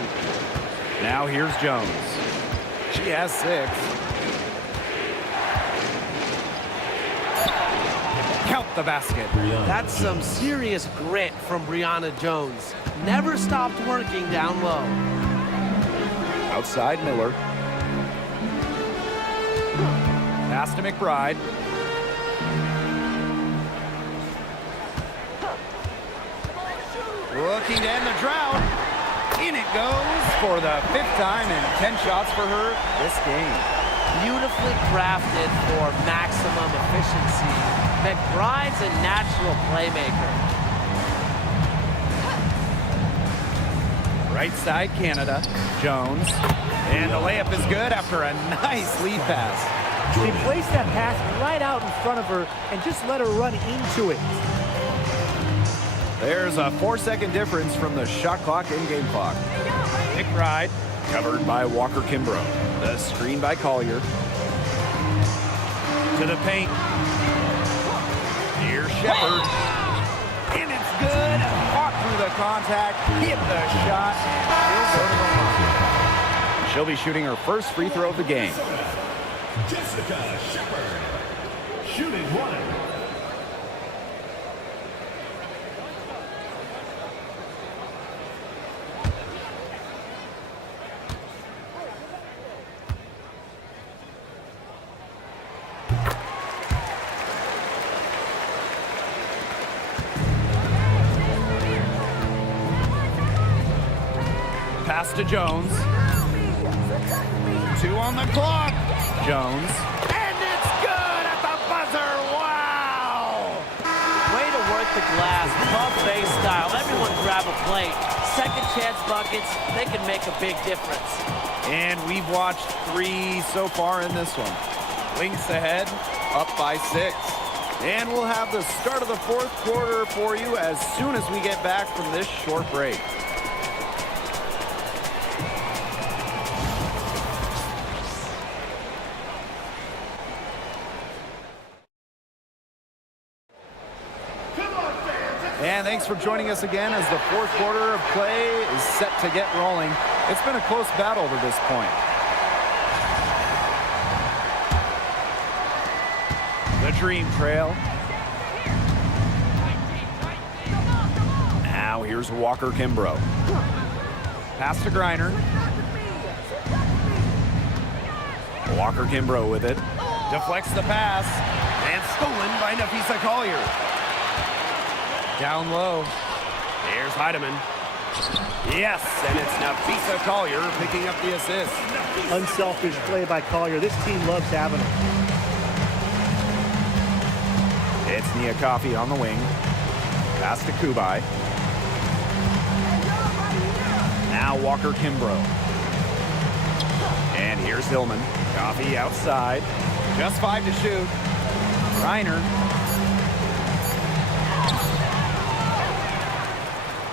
Now here's Jones. She has 6. Count the basket. That's some serious grit from Brianna Jones. Never stopped working down low. Outside Miller. Pass to McBride. Looking to end the drought. In it goes for the 5th time and 10 shots for her this game. Beautifully crafted for maximum efficiency. McBride's a natural playmaker. Right side Canada. Jones. And the layup is good after a nice lead pass. She placed that pass right out in front of her and just let her run into it. There's a 4-second difference from the shot clock and game clock. McBride, covered by Walker Kimbrough. The screen by Collier. To the paint. Here's Shepard. And it's good. Fought through the contact. Hit the shot. She'll be shooting her first free throw of the game. Jessica Shepard, shooting 1. Pass to Jones. 2 on the clock. Jones. And it's good at the buzzer. Wow! Way to work the glass, buffet style. Everyone grab a plate. Second chance buckets, they can make a big difference. And we've watched 3 so far in this one. Lynx ahead, up by 6. And we'll have the start of the 4th quarter for you as soon as we get back from this short break. And thanks for joining us again as the 4th quarter of play is set to get rolling. It's been a close battle to this point. The Dream Trail. Now here's Walker Kimbrough. Pass to Griner. Walker Kimbrough with it. Deflects the pass. And stolen by Nafisa Collier. Down low. Here's Heidemann. Yes, and it's Nafisa Collier picking up the assist. Unselfish play by Collier. This team loves having him. It's Nia Coffey on the wing. Pass to Kubai. Now Walker Kimbrough. And here's Hillman. Coffey outside. Just 5 to shoot. Reiner.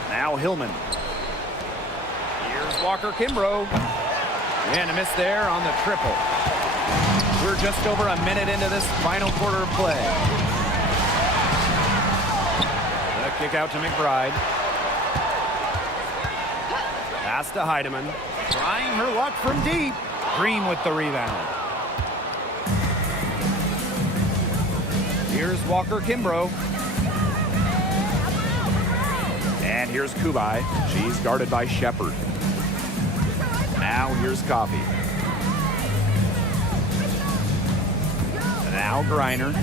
Now Hillman. Here's Walker Kimbrough. And a miss there on the triple. We're just over a minute into this final quarter of play. The kick out to McBride. Pass to Heidemann. Trying her luck from deep. Green with the rebound. Here's Walker Kimbrough. And here's Kubai. She's guarded by Shepard. Now here's Coffey. Now Griner.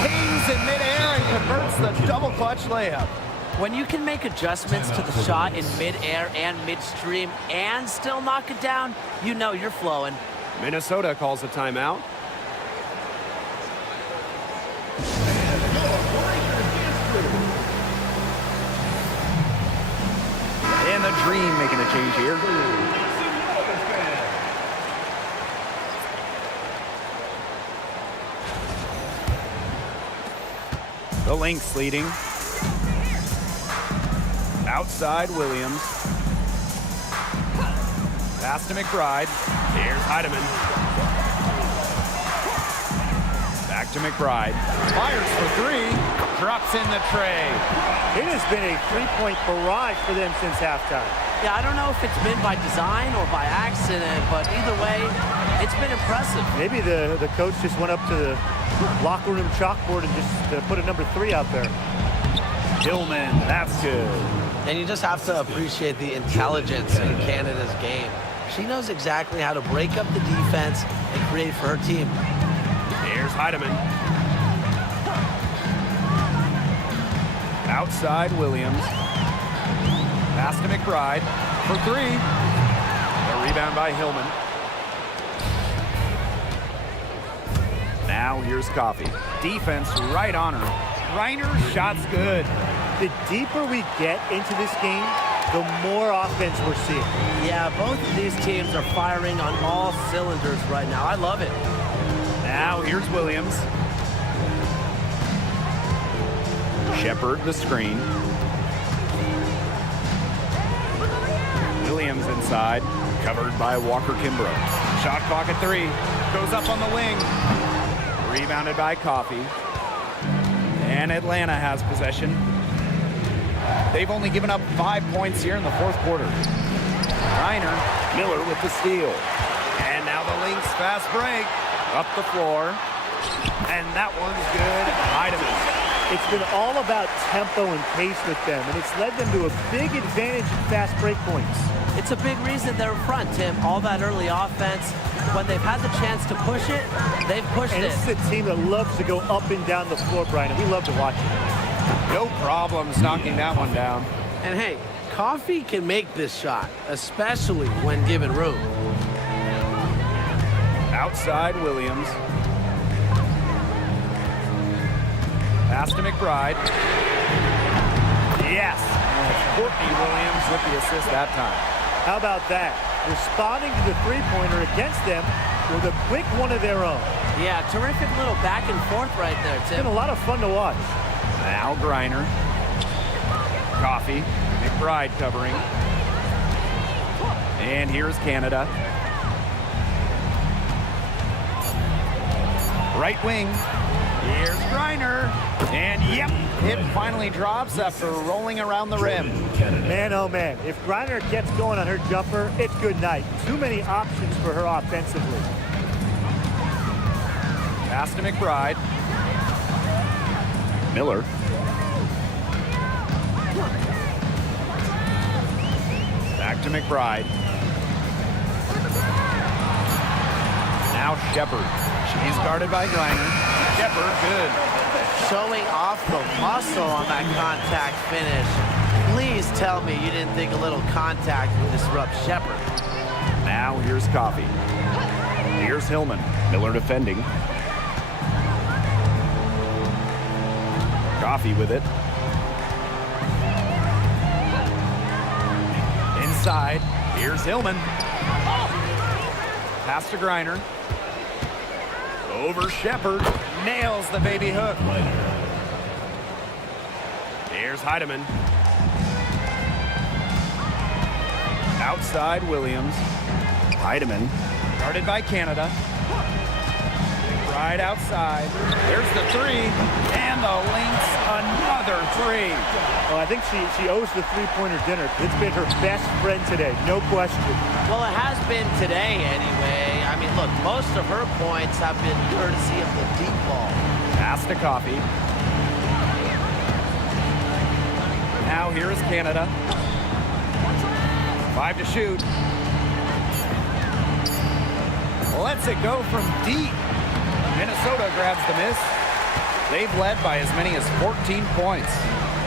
Hangs in midair and converts the double clutch layup. When you can make adjustments to the shot in midair and midstream and still knock it down, you know you're flowing. Minnesota calls a timeout. And the Dream making a change here. The Lynx leading. Outside Williams. Pass to McBride. Here's Heidemann. Back to McBride. Fires for three. Drops in the tray. It has been a three-point barrage for them since halftime. Yeah, I don't know if it's been by design or by accident, but either way, it's been impressive. Maybe the coach just went up to the locker room chalkboard and just put a number 3 out there. Hillman, that's good. And you just have to appreciate the intelligence in Canada's game. She knows exactly how to break up the defense and create for her team. Here's Heidemann. Outside Williams. Pass to McBride for three. A rebound by Hillman. Now here's Coffey. Defense right on her. Reiner's shot's good. The deeper we get into this game, the more offense we're seeing. Yeah, both of these teams are firing on all cylinders right now. I love it. Now here's Williams. Shepard the screen. Williams inside, covered by Walker Kimbrough. Shot clock at 3. Goes up on the wing. Rebounded by Coffey. And Atlanta has possession. They've only given up 5 points here in the fourth quarter. Reiner, Miller with the steal. And now the Lynx fast break. Up the floor. And that one's good. Heidemann. It's been all about tempo and pace with them, and it's led them to a big advantage in fast break points. It's a big reason they're in front, Tim. All that early offense, when they've had the chance to push it, they've pushed And it. this is a team that loves to go up and down the floor, Brian, and we love to watch it. No problems knocking that one down. And hey, Coffey can make this shot, especially when given room. Outside Williams. Pass to McBride. Yes. And it's Courtney Williams with the assist that time. How about that? Responding to the three-pointer against them with a quick one of their own. Yeah, terrific little back and forth right there, It's Tim. been a lot of fun to watch. Now Griner. Coffey. McBride covering. And here's Canada. Right wing. Here's Griner. And yep, it finally drops after rolling around the rim. Man, oh man, if Griner gets going on her jumper, it's good night. Too many options for her offensively. Pass to McBride. Miller. Back to McBride. Now Shepard. She's guarded by Griner. Shepard, good. Showing off the muscle on that contact finish. Please tell me you didn't think a little contact would disrupt Shepard. Now here's Coffey. Here's Hillman. Miller defending. Coffey with it. Inside. Here's Hillman. Pass to Griner. Over Shepard. Nails the baby hook. Here's Heidemann. Outside Williams. Heidemann. Guarded by Canada. Right outside. There's the three. And the Lynx another three. Oh, I think she owes the three-pointer dinner. It's been her best friend today, no question. Well, it has been today anyway. I mean, look, most of her points have been courtesy of the deep ball. Pass to Coffey. Now here is Canada. 5 to shoot. Lets it go from deep. Minnesota grabs the miss. They've led by as many as 14 points.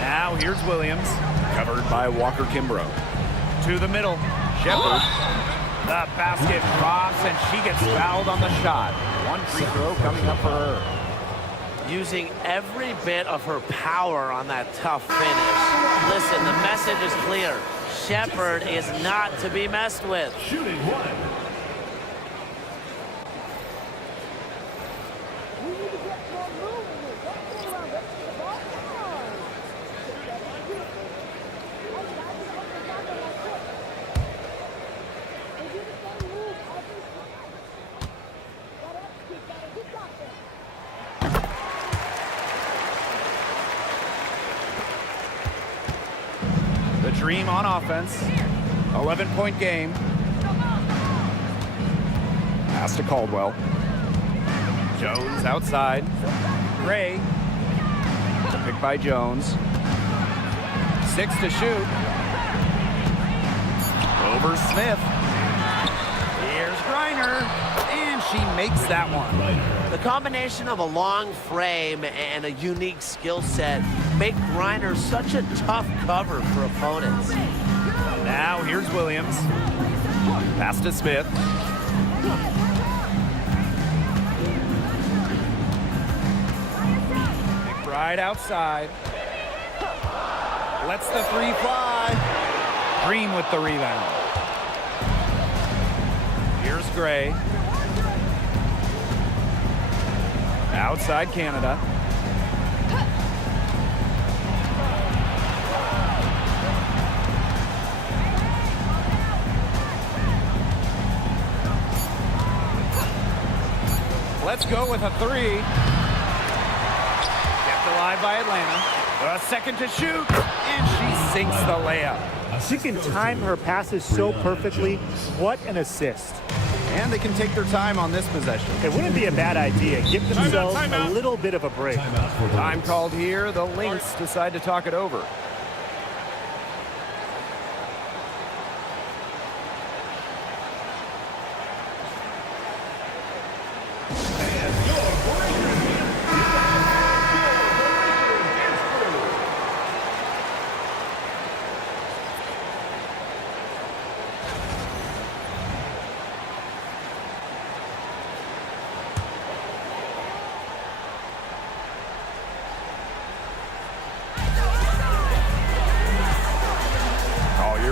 Now here's Williams, covered by Walker Kimbrough. To the middle, Shepard. The basket drops and she gets fouled on the shot. One free throw coming up for her. Using every bit of her power on that tough finish. Listen, the message is clear. Shepard is not to be messed with. Shooting one. Dream on offense. 11-point game. Pass to Caldwell. Jones outside. Gray. The pick by Jones. 6 to shoot. Over Smith. Here's Griner. And she makes that one. The combination of a long frame and a unique skill set make Griner such a tough cover for opponents. Now here's Williams. Pass to Smith. McBride outside. Lets the three fly. Green with the rebound. Here's Gray. Outside Canada. Let's go with a three. Kept alive by Atlanta. A second to shoot, and she sinks the layup. She can time her passes so perfectly. What an assist. And they can take their time on this possession. It wouldn't be a bad idea. Give themselves a little bit of a break. Time called here. The Lynx decide to talk it over.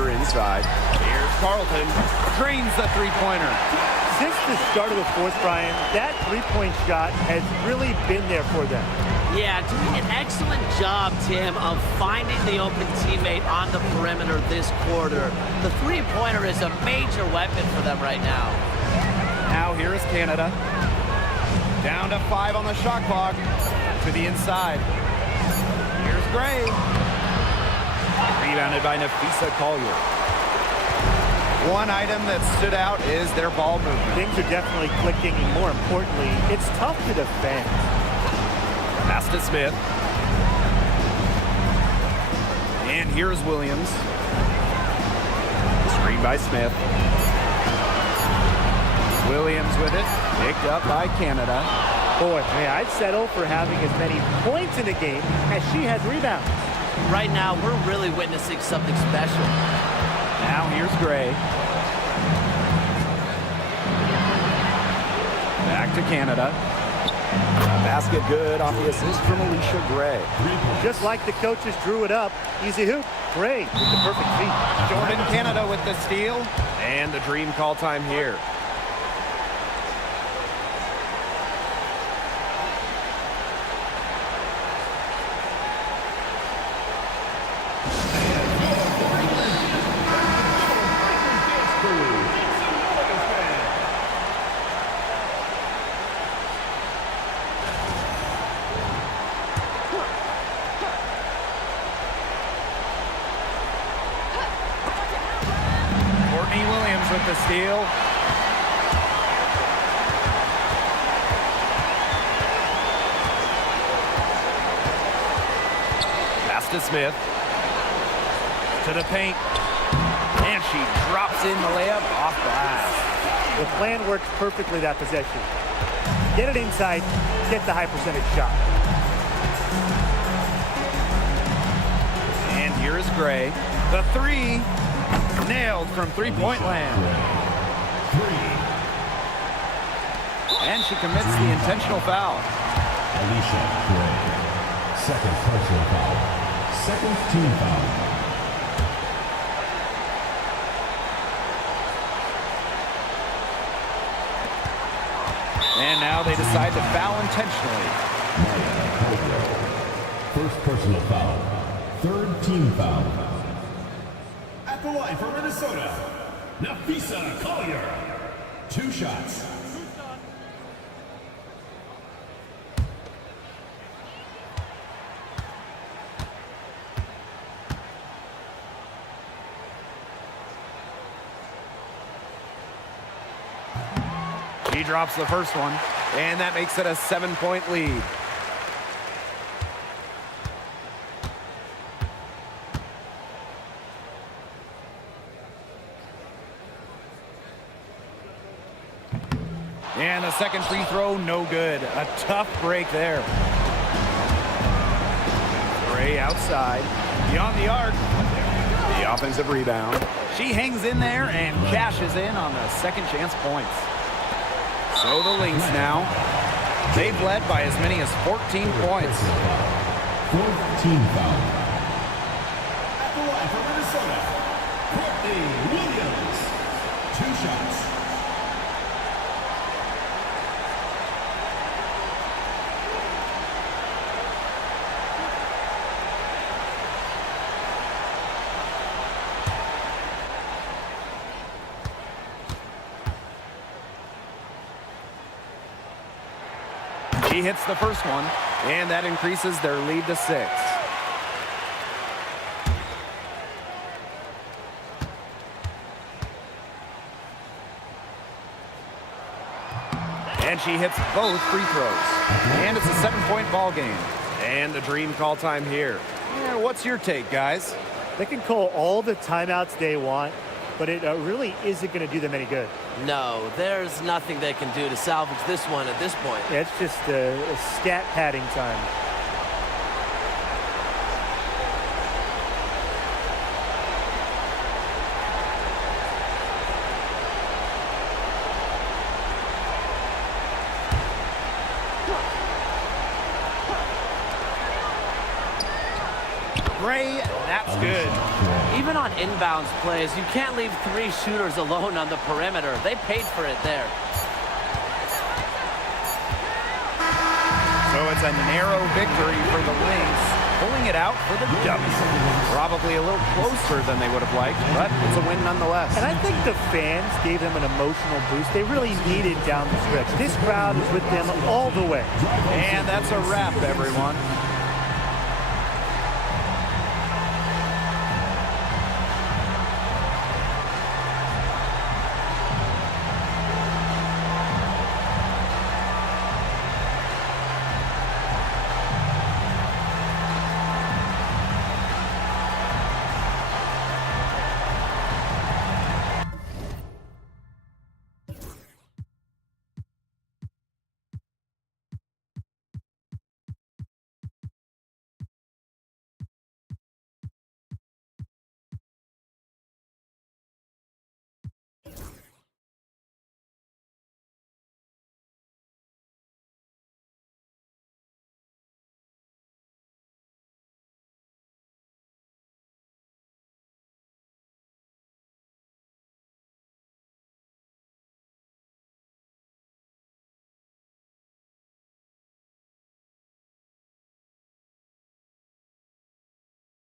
Inside. Here's Carlton. Drains the three-pointer. Since the start of the fourth, Brian, that three-point shot has really been there for them. Yeah, doing an excellent job, Tim, of finding the open teammate on the perimeter this quarter. The three-pointer is a major weapon for them right now. Now here is Canada. Down to 5 on the shot clock. To the inside. Here's Gray. Rebounded by Nafisa Collier. One item that stood out is their ball movement. Things are definitely clicking, and more importantly, it's tough to defend. Pass to Smith. And here's Williams. Screen by Smith. Williams with it. Picked up by Canada. Boy, man, I'd settle for having as many points in a game as she has rebounds. Right now, we're really witnessing something special. Now here's Gray. Back to Canada. Basket good off the assist from Alicia Gray. Just like the coaches drew it up, easy hoop. Gray with the perfect feet. Jordan Canada with the steal. And the Dream call time here. With the steal. Pass to Smith. To the paint. And she drops in the layup off glass. The plan works perfectly that possession. Get it inside, get the high percentage shot. And here's Gray. The three. Nailed from three-point land. And she commits the intentional foul. Alicia Gray. Second personal foul. Second team foul. And now they decide to foul intentionally. First personal foul. Third team foul. At the line for Minnesota, Nafisa Collier. 2 shots. She drops the first one, and that makes it a 7-point lead. And the second free throw, no good. A tough break there. Gray outside, beyond the arc. The offensive rebound. She hangs in there and cashes in on the second chance points. So the Lynx now, they've led by as many as 14 points. 14 foul. At the line for Minnesota, Courtney Williams. 2 shots. He hits the first one, and that increases their lead to 6. And she hits both free throws. And it's a 7-point ball game. And the dream call time here. Yeah, what's your take, guys? They can call all the timeouts they want, but it really isn't going to do them any good. No, there's nothing they can do to salvage this one at this point. Yeah, it's just a stat padding time. Gray, that's good. Even on inbounds plays, you can't leave 3 shooters alone on the perimeter. They paid for it there. So it's a narrow victory for the Lynx, pulling it out for the W. Probably a little closer than they would have liked, but it's a win nonetheless. And I think the fans gave them an emotional boost they really needed down the stretch. This crowd is with them all the way. And that's a wrap, everyone.